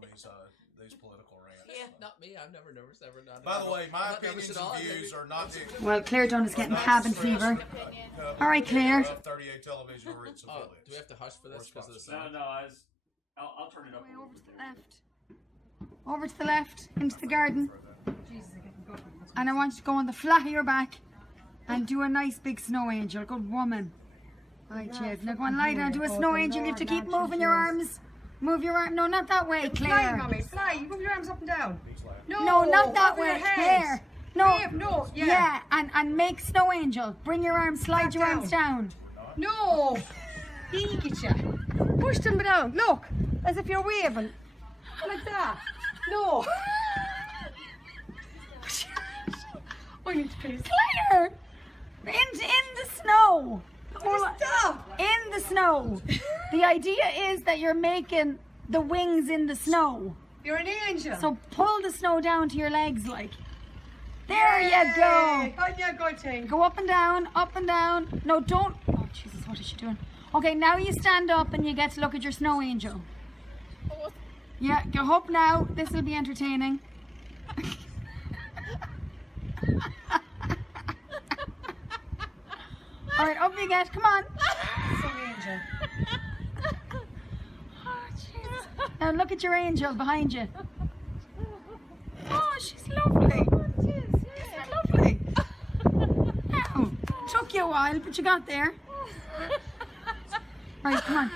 these political rants. Yeah. Not me. I'm never nervous. Never done. By the way, my I'm not nervous opinions at all. and views are not the. Well, Claire Dunn is getting are not cabin the stress fever. of All right, Claire. Of 38 television or its Oh, affiliates. do we have to hush for this Or because of the sponsors. No, sound? I'll turn it up Way a little over to bit the there. left. Over to the left, into the garden. And I want you to go on the flat of your back and do a nice big snow angel. Good woman. Right, Chiv. Now go and lie down. Do a snow angel. You have to keep moving your arms. Move your arm. No, not that way, Fly, Claire. Mommy, fly. You move your arms up and down. No, not that over your way, head. Claire. No, No, yeah, and make snow angel. Bring your arms, slide Back your arms down. No. He get you. Push them down. Look, as if you're waving. Like that. No. I need to piss. Claire! In the snow. Stop. In the snow. The idea is that you're making the wings in the snow. You're an angel. So pull the snow down to your legs like. There you go. On your good thing. Go up and down, up and down. No, don't. Oh, Jesus, what is she doing? Okay, now you stand up and you get to look at your snow angel. Yeah, go up now. This will be entertaining. All right, up you get. Come on. Some angel. Oh, Jesus. Now look at your angel behind you. Oh, she's lovely. Isn't it lovely? Now, took you a while, but you got there. Right, come on.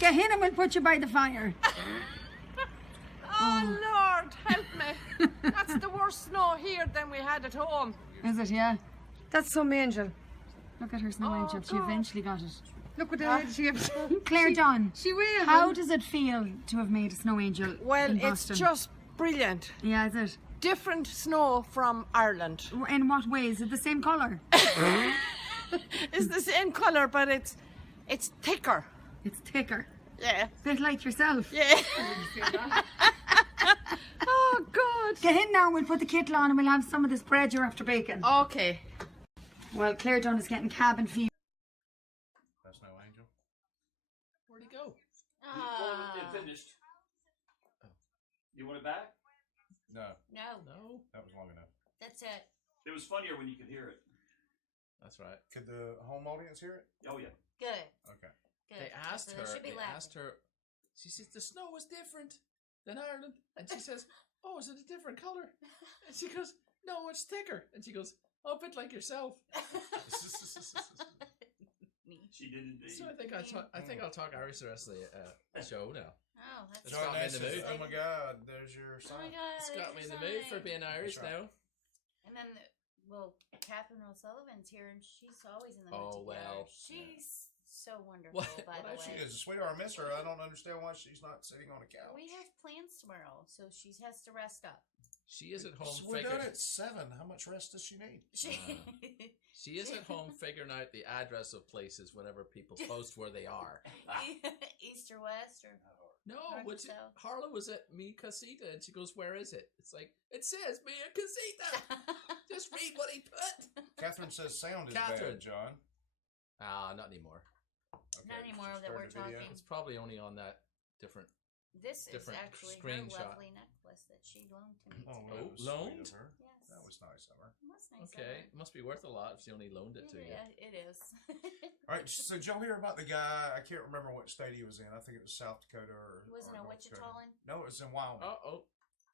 Get in and we'll put you by the fire. Oh, Lord, help me. That's the worst snow here than we had at home. Is it, yeah? That's some angel. Look at her snow angel. She eventually got it. Look what the head she gives. Claire Dunn, She will. how does it feel to have made a snow angel Well, in it's Boston? just brilliant. Yeah, is it? Different snow from Ireland. In what way? Is it the same colour? It's the same colour, but it's thicker. It's thicker. Yeah. Bit like yourself. Yeah. Oh, God. Get in now and we'll put the kettle on and we'll have some of this bread you're after baking. Okay. Well, Claire Dunn is getting cabin fever. That's no angel. Where'd he go? It finished. You want it back? No, No. that was long enough. That's it. It was funnier when you could hear it. That's right. Could the home audience hear it? Oh, yeah. Good. Okay. Good. They asked So her. They should be They laughing. asked her. She says the snow was different than Ireland, and she says, "Oh, is it a different color?" And she goes, "No, it's thicker." And she goes, "Oh, a bit like yourself." She did indeed. So I think I'll talk Irish the rest of the show now. Oh, that's It's got me in the mood. Oh my God, there's your Oh song. my God. It's got me in the there's mood for something. being Irish That's right. now. And then, Catherine O'Sullivan's here, and she's always in the mood Oh, together. well. She's so wonderful, by the She way. is a sweetheart. I miss her. I don't understand why she's not sitting on a couch. We have plans tomorrow, so she has to rest up. She is at home We're done figuring. at 7. How much rest does she need? She is at home figuring out the address of places whenever people post where they are. East or west or No, North which and south. Harla was at Mi Casita, and she goes, "Where is it?" It's like, it says Mi Casita. Just read what he put. Catherine says sound is Catherine. bad, John. Not anymore. Okay, Not anymore she that we're started a video. talking. It's probably only on that different. This is Different actually her screenshot. lovely necklace that she loaned to me. Oh, today. that was sweet loaned? of her. Yes. That was nice of her. That's nice. of Okay, her. it must be worth a lot if she only loaned it to you. Yeah, it is. All right, so did y'all hear about the guy? I can't remember what state he was in. I think it was South Dakota or. He wasn't or a North Dakota. Wichita? No, it was in Wyoming. Oh,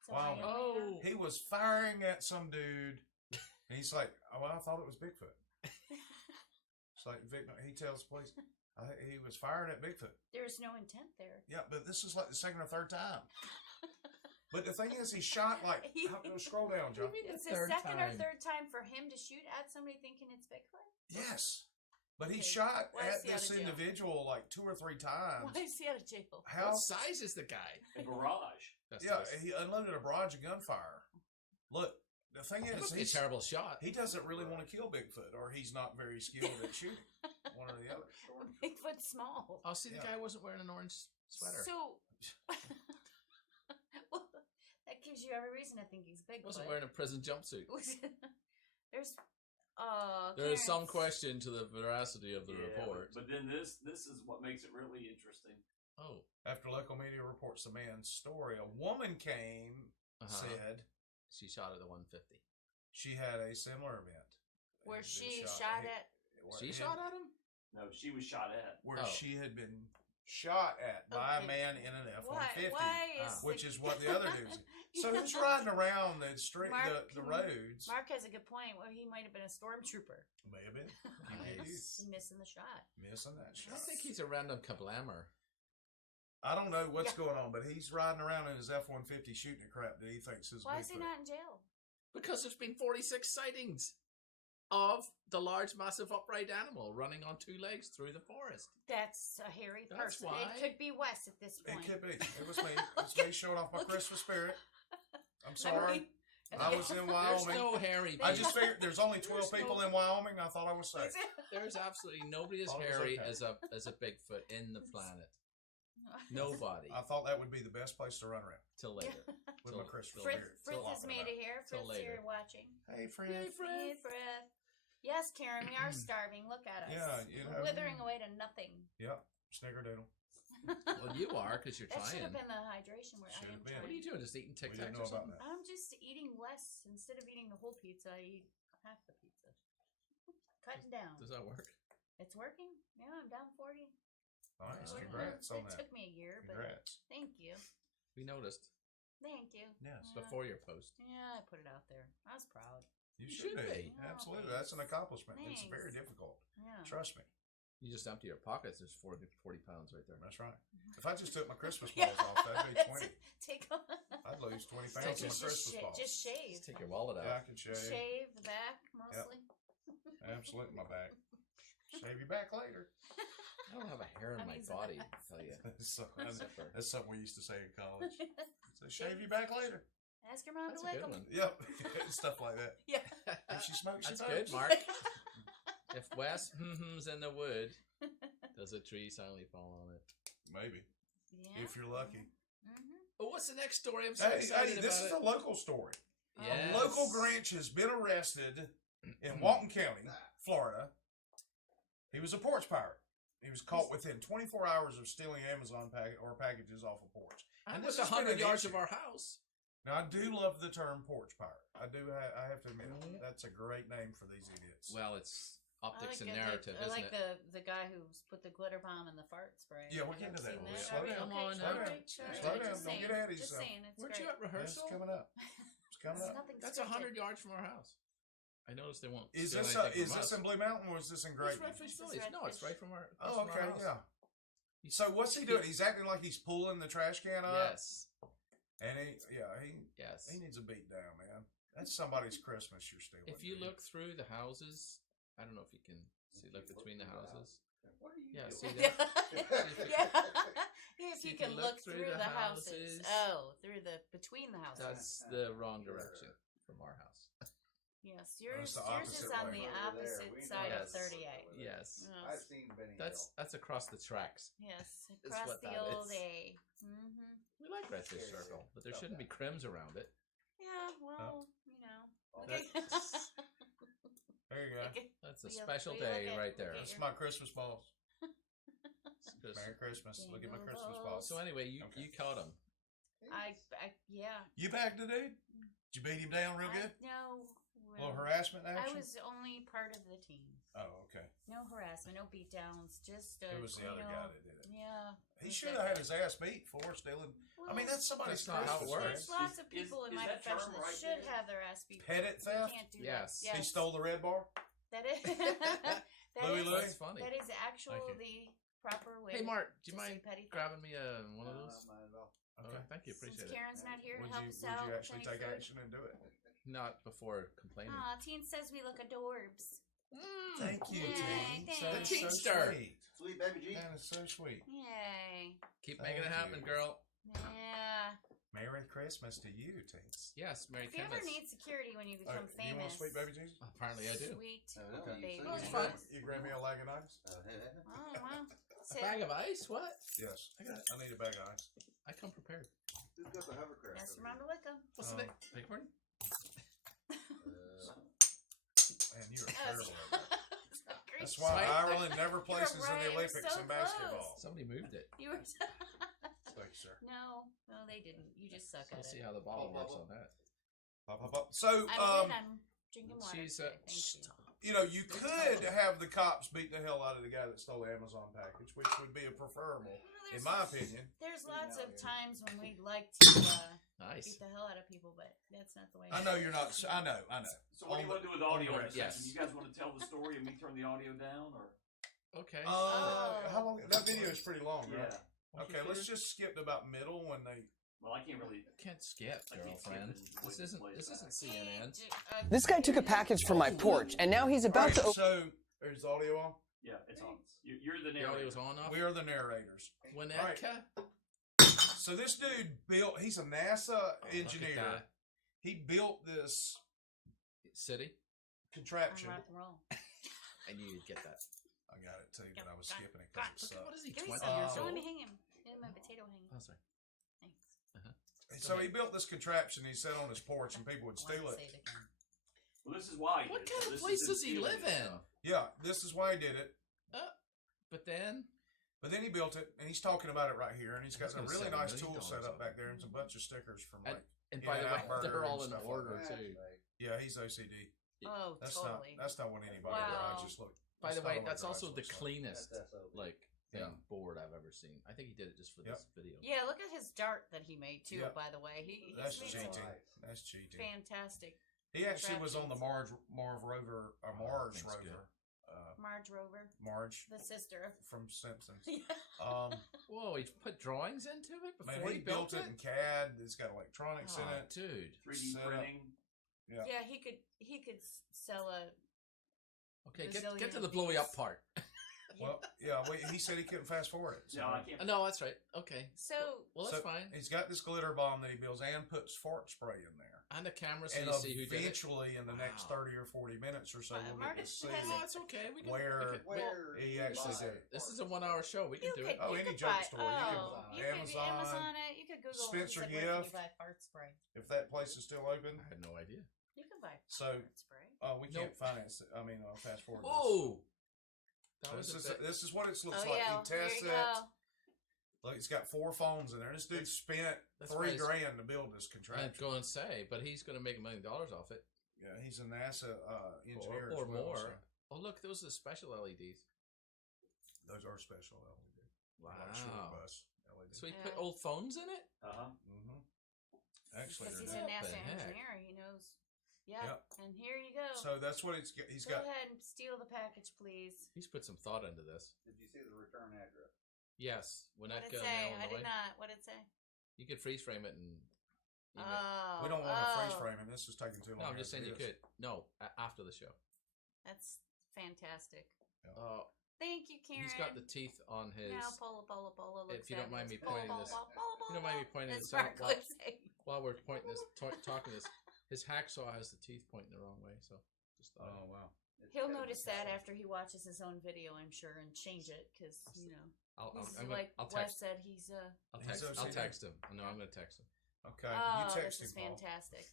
So Wow. I- oh. He was firing at some dude, and he's like, "Oh, well, I thought it was Bigfoot." It's like he tells the police he was firing at Bigfoot. There's no intent there. Yeah, but this is like the second or third time. But the thing is, he shot like. Scroll down, John. It's the second or third time for him to shoot at somebody thinking it's Bigfoot? Yes, but he Okay. shot Why is at he out this of jail? individual like 2 or 3 times. Why is he out of jail? How? What size is the guy? A barrage. That's Yeah, nice. he unloaded a barrage of gunfire. Look, the thing That is, must be a terrible shot. he doesn't really want to kill Bigfoot, or he's not very skilled at shooting. One or the other. Bigfoot's small. Oh, see, the Yeah. guy wasn't wearing an orange sweater. So, well, that gives you every reason to think he's He Bigfoot. wasn't wearing a prison jumpsuit. There's, There is some Clarence. question to the veracity of the Yeah, report. But then this is what makes it really interesting. Oh, After local media reports the man's story, a woman came, said she shot at the 150. she had a similar event. Where He had been she shot he- at. where She him- shot at him. No, she was shot at. Where Oh. she had been shot at by a Okay. man in an F-150, Why is which is what the other dudes. So who's riding around the street, the roads? Mark has a good point. Well, he might have been a stormtrooper. May have been. Nice. Missing the shot. Missing that shot. I think he's a random kablammer. I don't know what's going on, but he's riding around in his F-150 shooting at crap that he thinks is Why is he Bigfoot. not in jail? Because there's been 46 sightings of the large, massive upright animal running on 2 legs through the forest. That's a hairy That's person. why. It could be Wes at this It point. could be. It was me. It's me showing off my Christmas spirit. I'm sorry. I was in There's Wyoming. no hairy I people. just figured there's only 12 people in Wyoming. I thought I was safe. There's absolutely nobody as Thought it was hairy okay. as a Bigfoot in the planet. Nobody. I thought that would be the best place to run around Till later. with my Christmas Fritz, spirit. Fritz has made it here. Till Fritz here later. watching. Hey, friend. Yay, Fred. Hey, Fritz. Yes, Karen, we are starving. Look at us. Yeah, you know. Withering away to nothing. Yep. Snickerdoodle. Well, you are because you're That should trying. have been the hydration where I Should am have been. What are you trying. doing? Just eating Tic We Tacs didn't or know about something? that. I'm just eating less. Instead of eating the whole pizza, I eat half the pizza. Cutting down. Does that work? It's working. Yeah, I'm down 40. Nice. Well, Congrats on it that. took me a year, but Congrats. thank you. We noticed. Thank you. Yes. Yeah. Before your post. Yeah, I put it out there. I was proud. You should should be. be. Oh, Absolutely. That's an accomplishment. It's Thanks. very difficult. Yeah. Trust me. You just empty your pockets. There's 40 pounds right there. That's right. If I just took my Christmas balls off, that'd be 20. Take I'd lose 20 pounds of my Christmas balls. just shave. Just take your wallet Yeah, I out. can shave. Shave the back mostly. Absolutely, my back. Shave your back later. I don't have a hair in I my mean, body, I tell you. That's something we used to say in college. So shave your back later. Ask your mom That's to a lick good them. one. Yep. Stuff like that. Yeah. If she smokes, she That's smokes. good, Mark. If Wes hm's in the wood, does a tree silently fall on it? Maybe. Yeah. If you're lucky. Oh, what's the next story? I'm so Hey, excited about this is it. a local story. Yes. A local Grinch has been arrested in Walton County, Florida. He was a porch pirate. He was caught within 24 hours of stealing Amazon packages off a porch. I'm this with has been 100 an yards issue. of our house. Now, I do love the term porch pirate. I have to admit, that's a great name for these idiots. Well, it's optics I and like narrative, I isn't like it? the guy who's put the glitter bomb in the fart spray. Yeah, we'll You get into ever that. seen Slow that? down. Come on, Slow now. down. Sure. Slow down. Just Don't saying. get ahead of Just yourself. saying. It's Weren't great. you at That's rehearsal? coming up. It's coming up. Nothing That's scripted. 100 yards from our house. I noticed they won't. Is steal this anything is from this us. in Blue Mountain or is this in It's Great? Redfish This is Village. No, it's Redfish. right from our. Oh, from our okay, house. yeah. So what's he doing? He's acting like he's pulling the trash can up. Yes. And he Yes. needs a beat down, man. That's somebody's Christmas you're stealing. If you dude. look through the houses, I don't know if you can see. Look between the houses. What are you Yeah, doing? see that? Yeah. If See you if you can look look through through the the houses. houses. Oh, through the between the houses. That's the wrong direction from our house. Yes, That's yours the yours is opposite on way. the Over there, opposite we know side of Yes. 38. Yes. I've seen Benny That's across the tracks. Yes, Is across what the that old is. A. Mm-hmm. We like Redfish Circle, but there shouldn't be crims around it. Yeah, well, you know. That's- There you go. That's a Will you- special will you day look at- right there. look at That's your- my Christmas balls. Just- Merry Christmas. Look at my Jingle Christmas balls. balls. So anyway, you caught him. Yeah. You back the dude? Did you beat him down real good? No. A little harassment I action? was only part of the team. Oh, okay. No harassment, no beatdowns, just It was the other clean guy up- that did it. Yeah. He should have had his ass beat for stealing. I mean, that's somebody's That's not how it Christmas, works. There's lots of people in is my that term profession that right should there? have their ass beat. Pettit You theft? can't do Yes. that. He stole the red bar? That is. Louis Louis? That's funny. That is actually Thank the proper way. Hey, Mark, do you to say mind petty theft. grabbing me one of No, those? not mine at all. Okay, thank you. Since Appreciate it. Karen's not here to Would help you us out. with actually any take food. action and do it? Not before complaining. Aw, Teen says we look adorbs. Thank you, Yay, Teen. thanks. That The is Teen so Star. sweet. Sweet baby G. That is so sweet. Yay. Keep Thank making it happen, you. girl. Yeah. Merry Christmas to you, Teens. Yes, Merry If you ever Christmas. need security when you Oh, become you want famous. a sweet baby Jesus? Apparently I do. Sweet Okay. baby. Oh, it's You fine. grab- You grab me a Lagunitas? Oh, wow. A bag of ice? What? Yes. I got it. I need a bag of ice. I come prepared. Who's got the hovercraft? That's over from here? Licka. What's the name? Bigfoot? Man, you are That terrible was- at that. Great. That's why Right. Ireland never places in right, the it was Olympics so in basketball. Somebody moved it. You were. Thank you, sir. No, they didn't. You just suck We'll at see it. how the ball works on that. Pop, pop, pop. So, I'm good. I'm drinking water. She's today. Thank you. stop. you know, you could have the cops beat the hell out of the guy that stole the Amazon package, which would be a preferable, in my opinion. There's lots of times when we'd like to beat the hell out of people, but that's not the way. I know you're not. I know. So what do you want to do with audio? Yes. You guys want to tell the story and me turn the audio down, or? Okay. How long? That video is pretty long, right? Yeah. Okay, let's just skip to about middle when they. Well, I can't really. Can't skip, girlfriend. This isn't CNN. This guy took a package from my porch, and now he's about to. So, is the audio on? Yeah, it's on. You're the The narrator. audio's on off. We are the narrators. Winnetka. So this dude built. He's a NASA engineer. that. He built this City. contraption. I'm rock and roll. I knew you'd get that. I got it too, but I was skipping it because it Look, what is he? Give me 20 some. years Let old. me hang him. Get him a potato hanging. Oh, sorry. Thanks. So he built this contraption. He sat on his porch, and people would steal it. Well, this is why. What kind of place does he live in? Yeah, this is why he did it. But then he built it, and he's talking about it right here. And he's got He's a gonna really sell nice $1 tool million set up of back there, and a bunch of stickers from like. and by the way, In-N-Out Burger they're all and in stuff order like that. too. Yeah, he's OCD. Oh, That's totally. not what anybody. Wow. I just look. By the not way, on that's my also garage the list. cleanest That's board I've ever seen. I think he did it just for this video. Yeah, look at his dart that he made too. Yep. By the way, he's That's made cheating. some That's cheating. fantastic. He actually was on the Mars contraptions. rover, thanks, rover. Marge Rover, Marge the sister. from Simpsons. Yeah. Whoa, he put drawings into it Man, before he built it in CAD. It's got electronics in it. Dude. 3D Set up. printing. Yeah. Yeah, he could sell a. Okay, get Bazillion to the of blowy these. up part. Well, yeah. He said he couldn't fast forward it. So. No, I can't. No, that's right. Okay. So Well, that's So fine. He's got this glitter bomb that he builds and puts fart spray in there. And the camera so And you see who did it. eventually, in the next Wow. 30 or 40 minutes or so, we'll get to Marcus see has No, it's okay. We can, where Where he actually did it. This is a 1 hour show. We can you do could, it. Oh, you any could joke buy, store. You can you Amazon, could Amazon it. You could Google. Spencer he said, where can Gift. you buy fart spray? If that place is still open, I had no idea. You can buy So, fart spray. we can't finance it. I mean, fast forward. Whoa! So That was a bit- this is what it looks Oh like. yeah, He there tests you it. go. Look, it's got 4 phones in there. This dude spent That's $3 why grand to build this I'd contraption. go and say, but he's going to make $1 million off it. Yeah, he's a NASA engineer Or as well. more. So Oh, look, those are special LEDs. those are special LED. Wow. Like short bus LED. So he put Yeah. old phones in it? Actually, Because he's they're a not. What the NASA heck? engineer, he knows. Yeah, Yep. and here you go. So that's what he's go got. ahead and steal the package, please. He's put some thought into this. Did you see the return address? Yes. What Winnetka, did it say? I Illinois. did not. What did it say? You could freeze frame it and. email. Oh, We don't want to freeze frame him. This is taking too long. No, I'm just as it saying you is. could. No, after the show. That's fantastic. Thank you, Karen. He's got the teeth on his. Now, Paula looks If you don't mind me fabulous. pointing this, Paula, if you don't mind me pointing That's this out Mark would say. while we're pointing this, talking this, his hacksaw has the teeth pointing the wrong way. So just thought. Oh wow. He'll notice that after he watches his own video, I'm sure, and change it because like I'll Wes text. said, he's I'll text him. No, I'm going to text him. Okay, Oh, you text this is him, Paul. fantastic.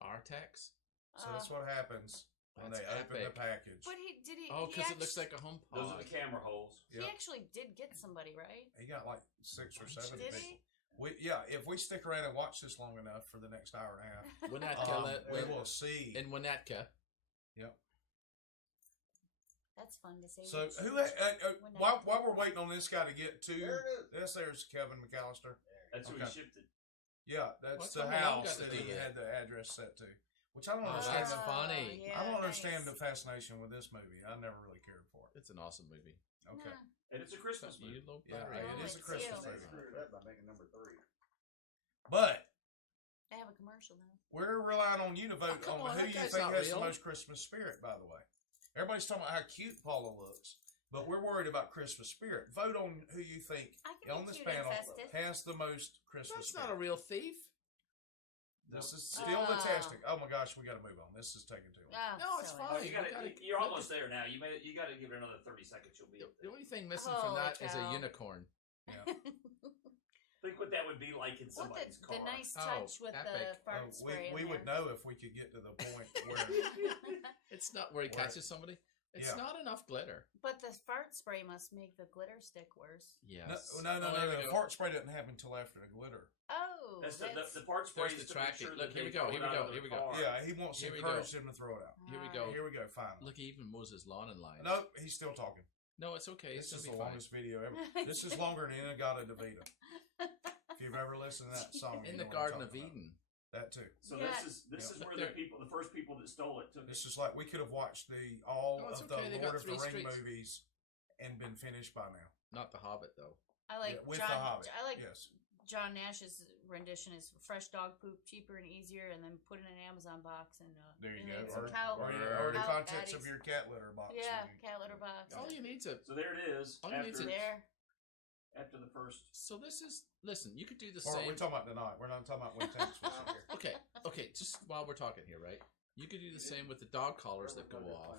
Our text. So that's what happens when That's they open the epic. package. But he did he? Oh, he because it looks act- like a home pod. Those are the camera holes. He actually did get somebody, right? He got like 6 or 7 Did people. he? If we stick around and watch this long enough for the next hour and a half, Winnetka, we will see. in Winnetka. Yep. That's fun to say. So Winnetka. while we're waiting on this guy to get to this, there's Kevin McAllister. That's who he shipped it. Yeah, that's What's the Home Alone house got to that do he with had it? the address set to. Which I don't Oh, understand. that's funny. Yeah, I don't nice. understand the fascination with this movie. I never really cared for it. It's an awesome movie. Okay. And it's a Christmas You movie. low Yeah, battery. it is a Christmas They movie. screwed it up by making number 3. But They have a commercial now. we're relying on you to vote come on on, who that you guy's think not has the real. most Christmas spirit, by the way. Everybody's talking about how cute Paula looks, but we're worried about Christmas spirit. Vote on who you think I can on be this cute and panel festive. has the most Christmas That's not spirit. a real thief. This is still the testing. Oh my gosh, we got to move on. This is taking too long. Oh, No, it's silly. fine. Oh, you're look almost there now. You got to give it another 30 seconds. You'll be up The there. only thing missing from Holy that is a cow. unicorn. Think what that would be like in What somebody's the car. nice Oh, touch with the epic. fart spray. We in would there. know if we could get to the point where It's not where he Where- catches somebody. It's Yeah. not enough glitter. But the fart spray must make the glitter stick worse. Yes. no, Oh, there we the go. fart spray doesn't happen until after the glitter. Oh, Ooh, That's that's the part sprays There's the to make tracking. sure Look, that here we they go, pull here it we out go, of here the we go. car. Yeah, he wants to Here we encourage go. them to throw it out. Here we go. Here we go. Finally. Look, he even mows his lawn and lines. Nope, he's still talking. No, it's okay. This It's is gonna the be fine. longest video ever. This is longer than Inagata DeVita. If you've ever listened to that song, In you the know what I'm Garden of talking about. Eden. That too. So Yeah. this is Look where there. the first people that stole it took It's it. just like we could have watched all No, it's of okay, the they Lord got of the 3 Ring streets. movies and been finished by now. Not the Hobbit though. I like Yeah, with John. the Hobbit. I like yes. John Nash's rendition is fresh dog poop, cheaper and easier, and then put in an Amazon box and There you and go. it's Or, a cow, or the cow contents of patties. your cat litter box. Yeah, when you- cat litter box. All you need to. So there it is. All you need After, to- There. after the first. So this is. Listen, you could do the Or same. we're talking about tonight. We're not talking about when tanks was here. Okay. Just while we're talking here, right? You could do the same with the dog collars that go off,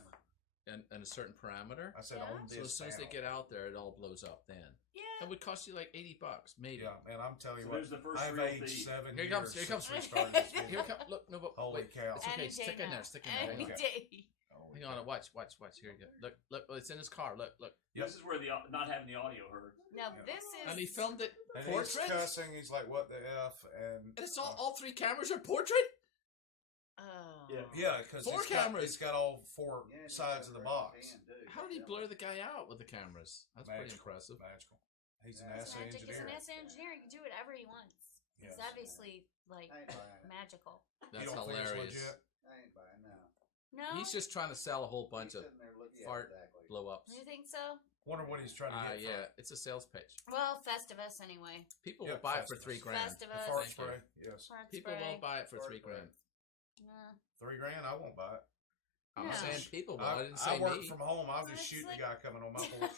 and a certain parameter. I said Yeah. on this So as soon as they panel. get out there, it all blows up. Then Yeah. it would cost you like $80, maybe. Yeah, man, I'm telling you So what. there's the first I've real aged thief. 7 Here it years comes, here it comes. since we started this Here video. it comes. Look, no, but Holy wait. cow. It's okay. Any Stick day in there. now. Stick in there. Any Okay. day. Holy Hang on. cow. Watch. Here you go. Look. It's in his car. Look. Yep. This is where the not having the audio hurt. Now Yeah. this is. And he filmed it And he's portrait. cussing. He's like, "What the f?" And And it's all 3 cameras are portrait. Oh. yeah, because 4 cameras. It's got all 4 sides of the box. How did he blur the guy out with the cameras? That's pretty Magical. impressive. Magical. He's an Yeah. It's NASA magic. He's engineer. an NASA engineer. He can do whatever he wants. Yes. He's obviously like I ain't buying it. magical. That's You don't think it's hilarious. legit? I ain't buying no. No. He's just trying to sell a whole bunch He's of sitting there looking fart at it exactly. blow ups. You think so? Wonder what he's trying to get. Yeah, it's a sales pitch. Well, Festivus anyway. People Yeah, will buy it for Festivus. 3 grand. The Festivus. fart Thank you. spray. Yes. Fart People spray. will buy it for Fart 3 spray. grand. Nah. $3 grand. I won't buy it. I'm Yeah. saying people will. I didn't say I work me. from home. I'll Well, just it's shoot like- the guy coming on my porch.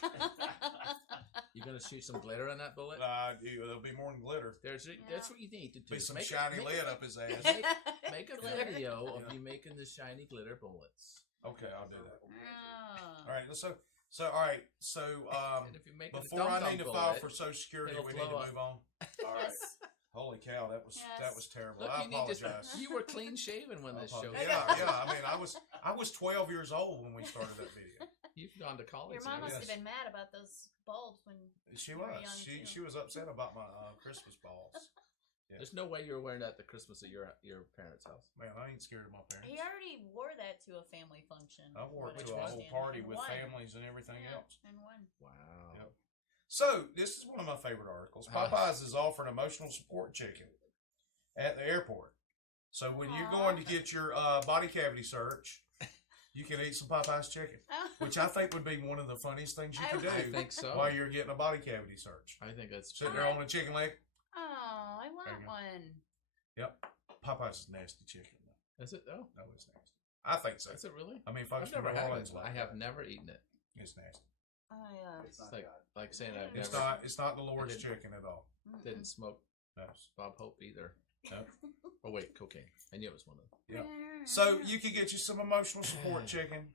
You gonna shoot some glitter in that bullet? There'll be more than glitter. That's what you need to do. Be some Make shiny make lead up his ass. Make a Glitter. video of Yeah. you making the shiny glitter bullets. Okay, I'll do that. Oh. All right. So all right. So And if you make a before I dum-dum need to bullet, file for Social Security, it'll we need blow to up. move on. All right. Yes. Holy cow, that Yes. was terrible. Look, I you need apologize. to. You were clean shaven when this show. Yeah. I mean, I was 12 years old when we started that video. You've gone to college. Your mom now. must Yes. have been mad about those bulbs when She you were was. young, She too. was upset about my Christmas balls. Yeah. There's no way you were wearing that at the Christmas at your parents' house. Man, I ain't scared of my parents. He already wore that to a family function. I wore it Which to a was whole in- party in with one. families and everything Yeah, else. and one. Wow. Yep. So this is one of my favorite articles. Popeyes is offering emotional support chicken at the airport. So when you're going to get your body cavity search, you can eat some Popeyes chicken, which I think would be one of the funniest things you could do. I think so. While you're getting a body cavity search, I think that's sitting there on a chicken leg. Oh, I There want you go. one. Yep, Popeyes is nasty chicken. Is it though? No, it's nasty. I think so. Is it really? I mean, folks I've never from New had Orleans it. like I have that. never eaten it. It's nasty. Oh yeah. It's It's not like God. saying I've It's never not the Lord's didn't- chicken at all. didn't smoke No. Bob Hope either. No. Oh wait, cocaine. I knew it was one of them. Yep. So you can get you some emotional support chicken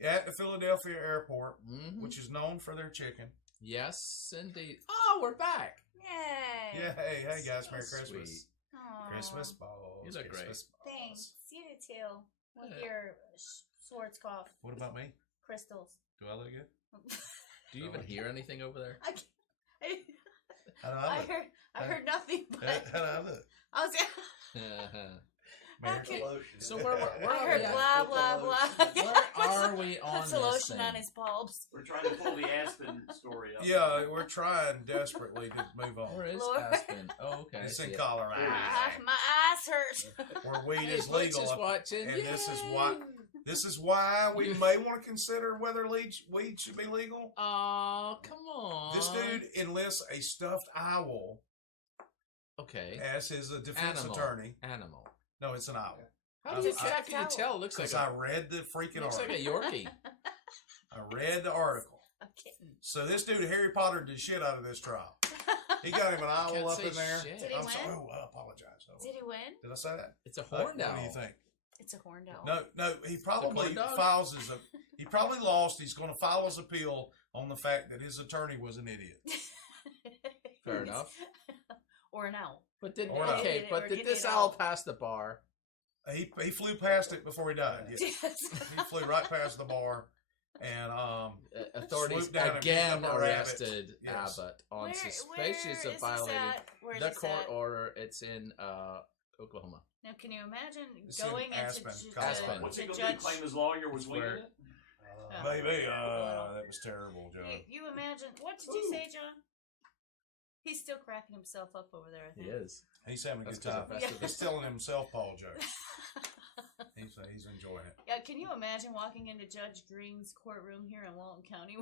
at the Philadelphia airport, Mhm. which is known for their chicken. Yes, indeed. Oh, we're back. Yay. Yeah, hey guys, So Merry Christmas. sweet. Aw. Christmas balls. You look great. Christmas balls. Thanks. You do too. With Yeah. your Swords cough What about me? crystals. Do I look good? Do you even hear anything over there? I, can't- How do I I look? heard nothing, but How do I look? I was. Merry Okay. Christmas. So where I are heard we at? blah blah blah. Where are we on Puts the this lotion thing? on his bulbs. We're trying to pull the Aspen story up. Yeah, we're trying desperately to move on. Where is Lord. Aspen? Oh, okay. It's I in see it. Colorado, My eyes hurt. where weed Hey, is Butch legal, is watching. and this is Yay! why. This is why we may want to consider whether weed should be legal. Oh, come on. This dude enlists a stuffed owl Okay. as his defense Animal. attorney. Animal. No, it's an owl. How do you, I- how can you tell? It looks like Because I a, read the freaking looks like article. a Yorkie. I read the article. A kitten. So this dude Harry Potter did shit out of this trial. He got him an owl Can't up say in there. shit. Did he I'm win? sorry. Oh, I apologize. Oh, Did he win? did I say that? It's a horned What owl. do you think? It's a horned owl. No. He probably corn dog? files his. He probably lost. He's going to file his appeal on the fact that his attorney was an idiot. Fair enough. Or an owl. But did Or not. okay? But did this owl pass the bar? He flew past it before he died. Yes. Yes. He flew right past the bar, And authorities swooped down and again picked up a rabbit. arrested Yes. Abbott on Where suspicious is of this violating at? Where is the this court at? order. It's in Oklahoma. Now, can you imagine It's in going into Aspen, Aspen. What's he the gonna do? judge? Claim his lawyer was Where- winging it? Oh, Maybe. little. That was terrible, John. You imagine? What did you say, John? He's still cracking himself up over there. I He think. is. He's having a That's good time. 'cause of He's telling himself Paul jokes. He's enjoying it. Yeah, can you imagine walking into Judge Green's courtroom here in Walton County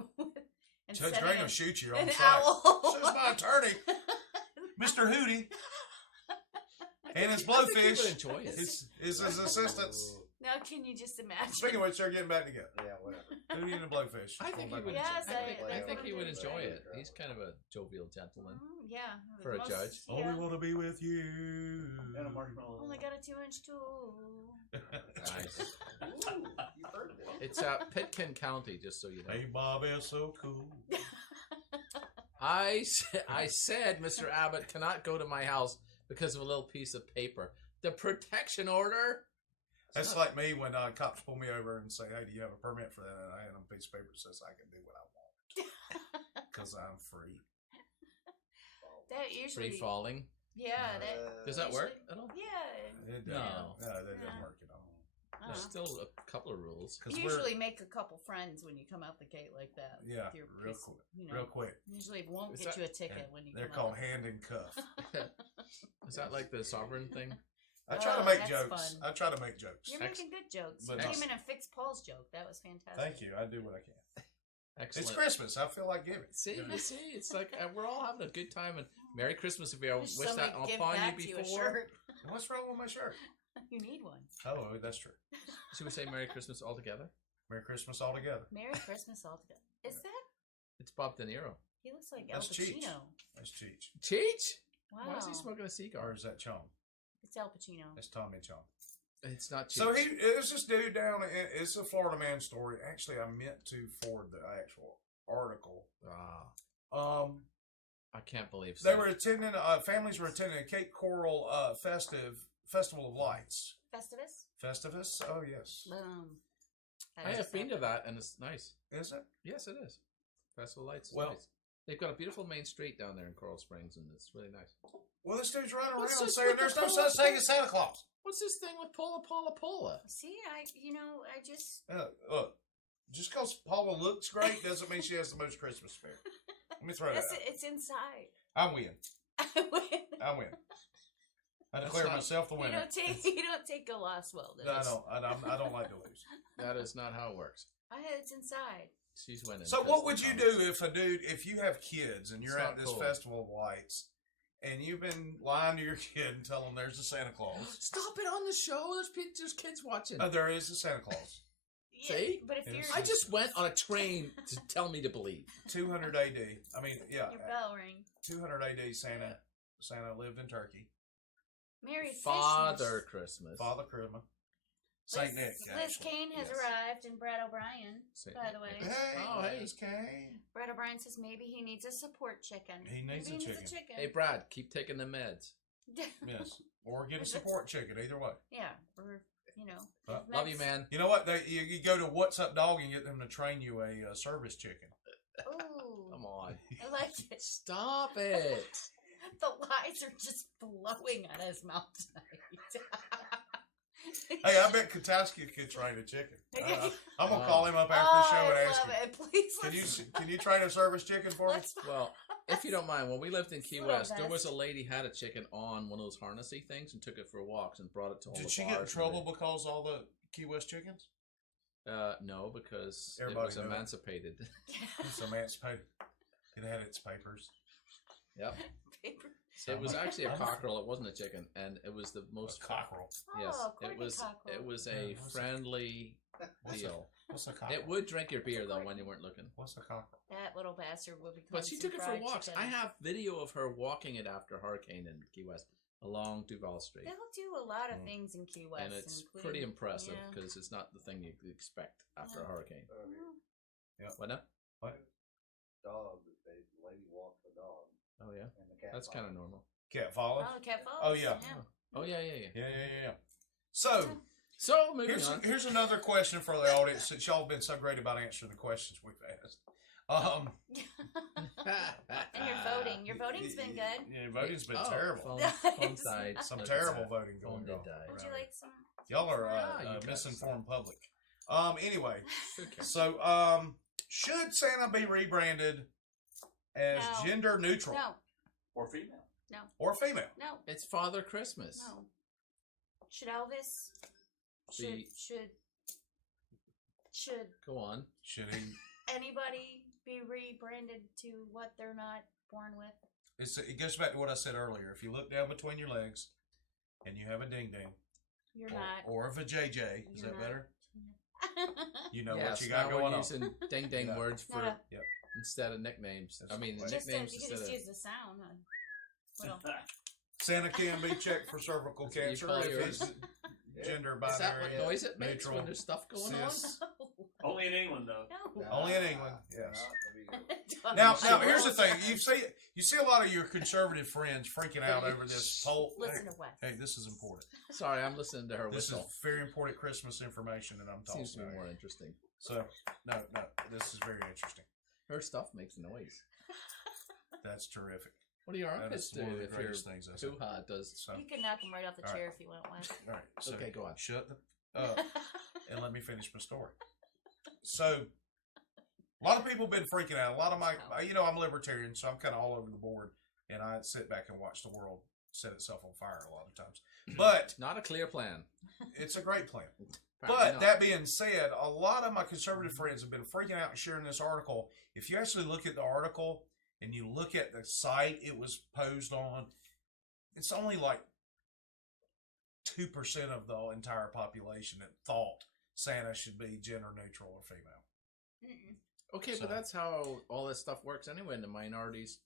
and Judge setting Green will an- shoot you an on sight. owl? So is my attorney, Mr. Hootie, and his I think he blowfish, would enjoy it. his assistants. Now, can you just imagine? Speaking of which, they're getting back together. Yeah, whatever. Hootie and the blowfish. I think he would. Yes, I think I he would think enjoy so. it. He's kind of a jovial gentleman. Yeah. For a most- judge. Oh, Yeah. we want to be with you. And a marshmallow. Only got a 2-inch tool. Nice. Ooh, you heard that. It's Pitkin County, just so you know. Hey, Bob is so cool. I said Mr. Abbott cannot go to my house because of a little piece of paper. The protection order. That's like me when cops pull me over and say, "Hey, do you have a permit for that?" And I hand them a piece of paper that says I can do what I want because I'm free. That usually. Free falling. Yeah. That, Does that work usually- at all? Yeah. It No. that doesn't work at all. There's still a couple of rules. You usually make a couple friends when you come out the gate like that. Yeah, with your real piece- quick. you know, Real quick. Usually it won't Is get that- you a ticket when you They're come called out. hand and cuff. Is that like the sovereign thing? I try to Oh, make that's jokes. fun. I try to make jokes. You're making good jokes. You But came in and fixed Paul's joke. That was fantastic. Thank you. I do what I can. Excellent. It's Christmas. I feel like giving. See, it's like we're all having a good time. And Merry Christmas if you wish Somebody that give upon you back to you a before. shirt. What's wrong with my shirt? You need one. Oh, that's true. Should we say Merry Christmas all together? Merry Christmas all together. Merry Christmas altogether. Is that? It's Bob De Niro. He looks like That's Al Cheech. Pacino. That's Cheech. Cheech? Wow. Why is he smoking a Or cigar? is that Chong? It's Al Pacino. That's Tommy Chong. It's not Cheech. So it's this dude down. It's a Florida man story. Actually, I meant to forward the actual article. I can't believe They were attending. Families were attending a Cape Coral festival of lights. Festivus? Oh yes. Boom. I have been to that, and it's nice. Is it? Yes, it is. Festival Lights is Well- nice. They've got a beautiful main street down there in Coral Springs, and it's really nice. Well, this dude's running What's around this saying with the there's no Paula? such thing as Santa Claus. What's this thing with Paula? See, I just. Look, just because Paula looks great doesn't mean she has the most Christmas spirit. Let me throw that out. It's inside. I win. I win. I win. I declare not- myself the You winner. don't take a loss well. No, I don't like to lose. That is not how it works. It's inside. She's winning. So what would you do if you have kids and you're It's at not this cool. festival of lights and you've been lying to your kid and telling them there's a Santa Claus? Stop it on the show. There's kids watching. Oh, there is a Santa Claus. See? But if Yes. you're. I just went on a train to tell me to believe. 200 AD. I mean, yeah. Your bell ring. 200 AD Santa lived in Turkey. Merry Father Christmas. Father Christmas. Saint Nick. Liz actually. Kane has Yes. arrived, and Brad O'Brien, Saint by Nick. the way. Hey, Oh, hey. Liz Kane. Brad O'Brien says maybe he needs a support chicken. He needs Maybe a he chicken. Hey, Brad, keep taking the meds. Yes. Or get a support chicken, either way. Yeah, or, you know. Love you, man. You know what? You go to What's Up Dog and get them to train you a service chicken. Ooh. Come on. I like it. Stop it. The lies are just flowing out of his mouth tonight. Hey, I bet Katowski could train a chicken. I'm gonna call him up after the show and I ask love him. it. Please, Can you train a service chicken for me? let's Well, if you don't mind, when we lived in Key Little West, there was vest. a lady had a chicken on one of those harnessy things and took it for walks and brought it to all the Did bars. she get in and trouble because all the Key West chickens? No, because Everybody it was knew it. emancipated. It's emancipated. It had its papers. Yep. paper. It was actually a cockerel. It wasn't a chicken, and it was the most cockerel. Yes, Oh, it Courtney was. cockerel. It was Yeah, a what's friendly What's deal. What's a cockerel? It would drink your beer though when you weren't looking. What's a cockerel? That little bastard will become. But she some took it for fried walks. chicken. I have video of her walking it after a hurricane in Key West along Duval Street, They'll do a lot of things in Key West, and it's including- pretty impressive yeah. because it's not the thing you expect after a Yeah. hurricane. Yeah. What now? What? Dog, the lady walked the dog. Oh yeah, And the cat that's kind of followed. normal. Cat follows? Oh, cat falls. Oh, yeah. Oh yeah. Yeah. So, So moving on. Here's another question for the audience, since y'all have been so great about answering the questions we've asked. And your voting. Your voting's been good. Yeah, voting's been terrible. Phone died. Some terrible voting going on. Would you like some? Y'all are you misinformed public. Anyway, so should Santa be rebranded as gender neutral? No. Or female? No. Or female? No. It's Father Christmas. No. Should Elvis? Should go on? Should he? Anybody be rebranded to what they're not born with? It goes back to what I said earlier. If you look down between your legs and you have a ding ding, you're not. Or if a JJ, is that better? You know Yes, what you got now going we're on. using ding ding words for Yep. instead of nicknames. I mean, Just nicknames You instead can just of. use the sound. Well, Santa can be checked for cervical That's what you cancer call if yours. he's gender Is that binary. what noise it makes neutral, when there's stuff going cis. Only in England, though. No. Only in England, yes. on. Now, here's the thing. You see a lot of your conservative friends freaking out over this poll. Listen to Wes. Hey, this is important. Sorry, I'm listening to her This whistle. is very important Christmas information, and I'm talking Seems to be about. more interesting. So, no, this is very interesting. Her stuff makes noise. That's terrific. What do your That armpits is do one of the if your greatest things I said. hoo-ha does? So, You can knock him right off the All chair right. if you want one. all right. So Okay, go on. Shut up and let me finish my story. So, a lot of people have been freaking out. A lot of I'm libertarian, so I'm kind of all over the board, and I sit back and watch the world set itself on fire a lot of times. But Not a clear plan. it's a great plan. Apparently But not. that being said, a lot of my conservative friends have been freaking out and sharing this article. If you actually look at the article and you look at the site it was posed on, it's only like 2% of the entire population that thought Santa should be gender neutral or female. Okay, So- but that's how all this stuff works anyway, and the minorities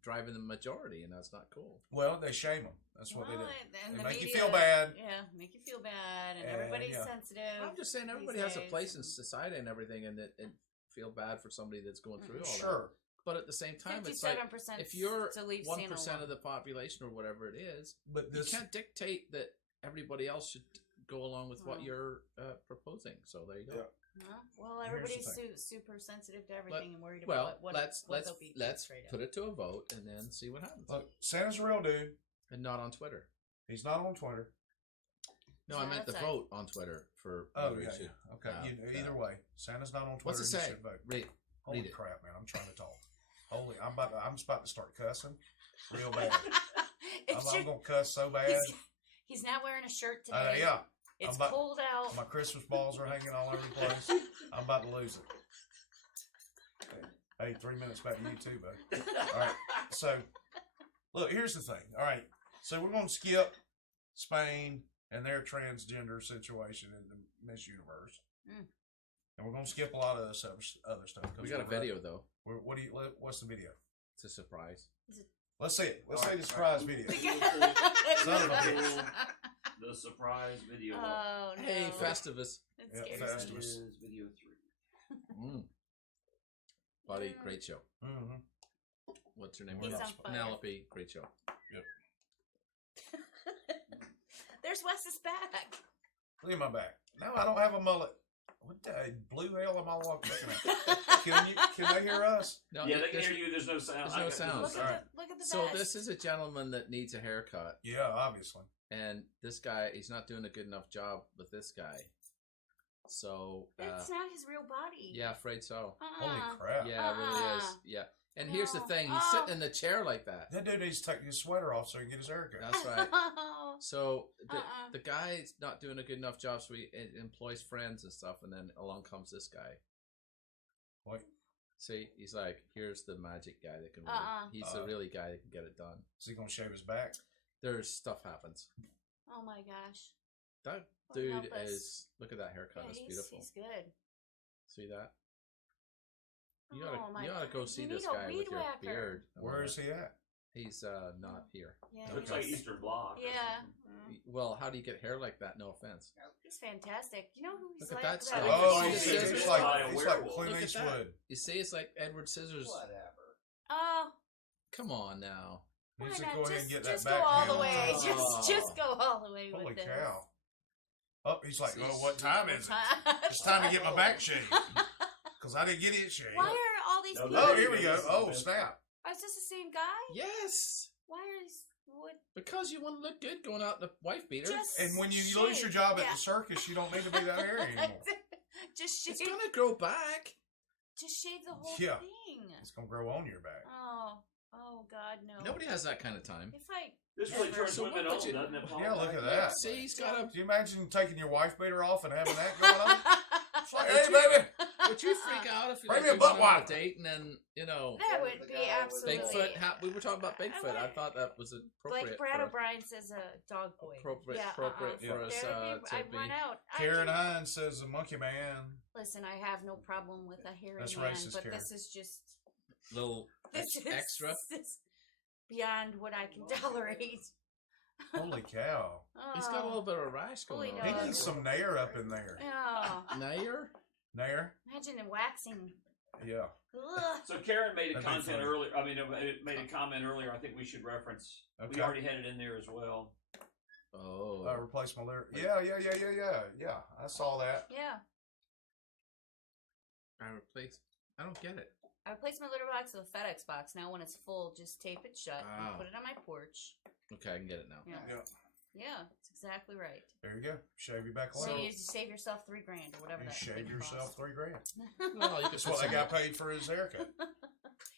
driving the majority, and that's not cool. Well, they shame them. That's what Well, they do. and They the make you media- feel bad. Yeah, make you feel bad, and And, everybody's yeah. sensitive. I'm just saying everybody these has a days. place in society and everything, and feel bad for somebody that's going through all that. Sure. But at the same time, it's like 57% if you're to leave Santa 1% alone. of the population or whatever it is, But this, you can't dictate that everybody else should go along with what Well. you're proposing. So there you go. Yeah. Well, Here's the everybody's thing. super sensitive to everything and worried Well, about what let's they'll be straight up. put it to a vote and then see what happens. look, Santa's a real dude. And not on Twitter. He's not on Twitter. No, I meant the vote on Twitter for. Oh, whether yeah, it should- yeah. Okay. Either way, Santa's not on Twitter. What's it and you say? should vote. Read Holy it. crap, man! I'm trying to talk. Holy, I'm about to start cussing, real bad. I'm gonna cuss so bad. He's not wearing a shirt today. Yeah. It's I'm about- cold out. My Christmas balls are hanging all over the place. I'm about to lose it. Hey, 3 minutes back to you too, bud. All right. So, look, here's the thing. All right. So we're gonna skip Spain and their transgender situation in the Miss Universe. And we're gonna skip a lot of this other stuff. 'cause We got a we're- video though. What's the video? It's a surprise. Let's see it. Let's see the surprise video. Son of a bitch. The surprise video. Oh, no. Hey, Festivus. It Yep, scares Festivus. me. This is video 3. Buddy, great show. Mm-hmm. What's her name? He's on fire. Penelope, great show. Yep. There's Wes's back. Look at my back. No, I don't have a mullet. What the blue hell am I looking at? Can they hear us? No, Yeah, they can there's- hear you. There's no sound. There's no sound. Look at the So vest. this is a gentleman that needs a haircut, Yeah, obviously. and this guy, he's not doing a good enough job with this guy. So, That's not his real body. yeah, afraid so. Holy crap. Yeah, it really is. Yeah. And here's the thing, he's sitting in the chair like that. That dude needs to take his sweater off so he can get his haircut. That's right. So Uh-uh. the guy's not doing a good enough job, so he employs friends and stuff, and then along comes this guy. What? See, he's like, here's the magic guy that can really, he's the really guy that can get it done. Is he going to shave his back? There's stuff happens. Oh my gosh. That Lord dude help us. is, look at that haircut, Yeah, it's he's beautiful. good. See that? You Oh ought my to go God, see you this need a guy weed with your whacker. beard. Where is he at? He's not here. Yeah, Looks he like looks- Eastern Bloc. Yeah. Well, how do you get hair like that? No offense. He's fantastic. You know who he's Look at like? that stuff. Oh, Look at he's this. like werewolf. Clint Look at that. Eastwood. You see, it's like Edward Scissors. Whatever. Oh, Come on now. He why needs to not? go ahead and get that Just go back all down. the way. Oh. Just go all the way Holy with this. cow. Oh, he's like, "Oh, what time is it? It's time to get my back shaved because I didn't get it shaved." Why are all these people? Oh, here we go. Oh, snap! Is this the same guy? Yes. Why is what? Because you want to look good going out in the wife beater. And when you lose your job at the circus, you don't need to be that area anymore. Just shave. It's gonna grow back. Just shave the whole Yeah. thing. It's gonna grow on your back. Oh God, no. Nobody has that kind of time. If I This really turns So women what on, would you- doesn't it, Paula? Yeah, look at that. See, he's got a. Do you imagine taking your wife beater off and having that going on? It's like, Would hey, you- baby. Would you freak out if you Bring like, me a you butt went on a wiper. date and then that would be absolutely. Bigfoot? We were talking about Bigfoot. I thought that was appropriate. Like Brad for, O'Brien says, a dog boy. appropriate Yeah, for us I'd to run be. out. Karen Hines says the monkey man. Listen, I have no problem with a hairy That's man, racist, but Karen. this is just Little extra. This is beyond what I can tolerate. Holy cow! He's got a little bit of a rash going on. He needs some nair up in there. Oh, Nair? Nair? imagine it waxing. Yeah. Ugh. So Karen made a That'd be content funny. earlier. I mean, it made a comment earlier. I think we should reference. Okay. We already had it in there as well. Oh. Replace my lyric. Yeah. I saw that. Yeah, I don't get it. I replaced my litter box with a FedEx box. Now, when it's full, just tape it shut and put it on my porch. Okay, I can get it now. Yeah, that's exactly right. There you go. Shave your back a So little. you save yourself $3,000 or whatever. You that shave thing yourself costs. $3,000. Well, you That's could what put I got some- paid for his haircut.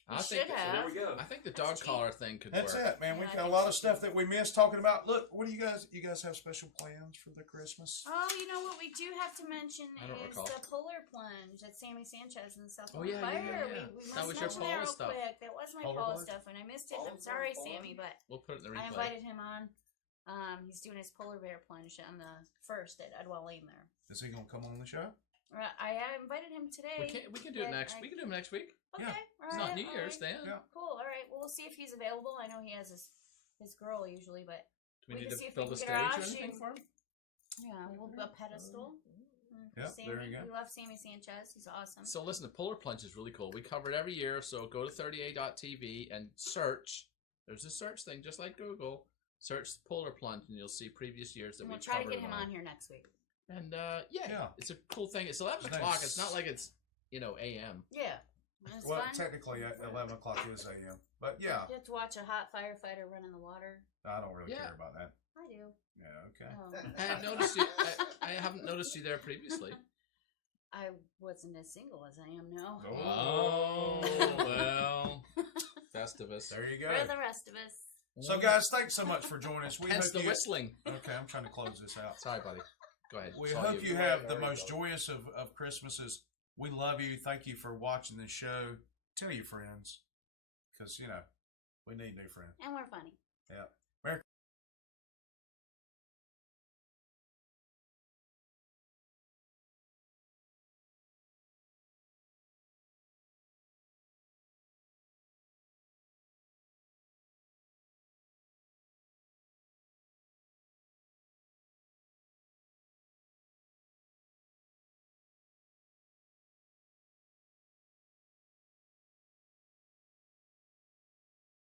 I You think should have. There we go. I think the dog collar thing could That's work. it, man. Yeah, We've I got a think lot so of stuff too. that we missed talking about. Look, what do you guys have special plans for the Christmas? Oh, you know what we do have to mention I don't is recall. the polar plunge at Sammy Sanchez in South Oh, yeah, Fire. yeah. We That must was your mention that Paula real stuff. quick. That was my Paula Paula plunge? stuff, and I missed it. Paula I'm sorry, plunge. Sammy, but We'll put it in the I replay. invited him on. He's doing his polar bear plunge on the 1st at Edwell Lane there. Is he gonna come on the show? I invited him today. We can do it but next. I- We can do it next week. Okay, Yeah. all It's right. not New all Year's right. then. Yeah. Cool. All right. Well, we'll see if he's available. I know he has his girl usually, but Do we need can see to if we build a can stage get our or option. anything for him? yeah, we'll a pedestal. Yep, Sammy, there you go. We love Sammy Sanchez. He's awesome. So listen, the polar plunge is really cool. We cover it every year. So go to 30a.tv and search. There's a search thing, just like Google. Search polar plunge, and you'll see previous years that And we've we'll try to covered get him all. on here next week. And Yeah. it's a cool thing. It's 11 His o'clock. name's- It's not like it's AM. Yeah. It's Well, fun. technically, 11 o'clock is a.m. But yeah, You have to watch a hot firefighter run in the water. I don't really Yeah. care about that. I do. Yeah, okay. Oh. I have noticed you. I haven't noticed you there previously. I wasn't as single as I am now. Oh well, Festivus. There you For go. the rest of us. So, guys, thanks so much for joining us. We Hence hope the you... whistling. Okay, I'm trying to close this out. Sorry, buddy. Go ahead. We It's all hope you have the There we most go. joyous of Christmases. We love you. Thank you for watching this show. Tell your friends, because, we need new friends. And we're funny. Yeah.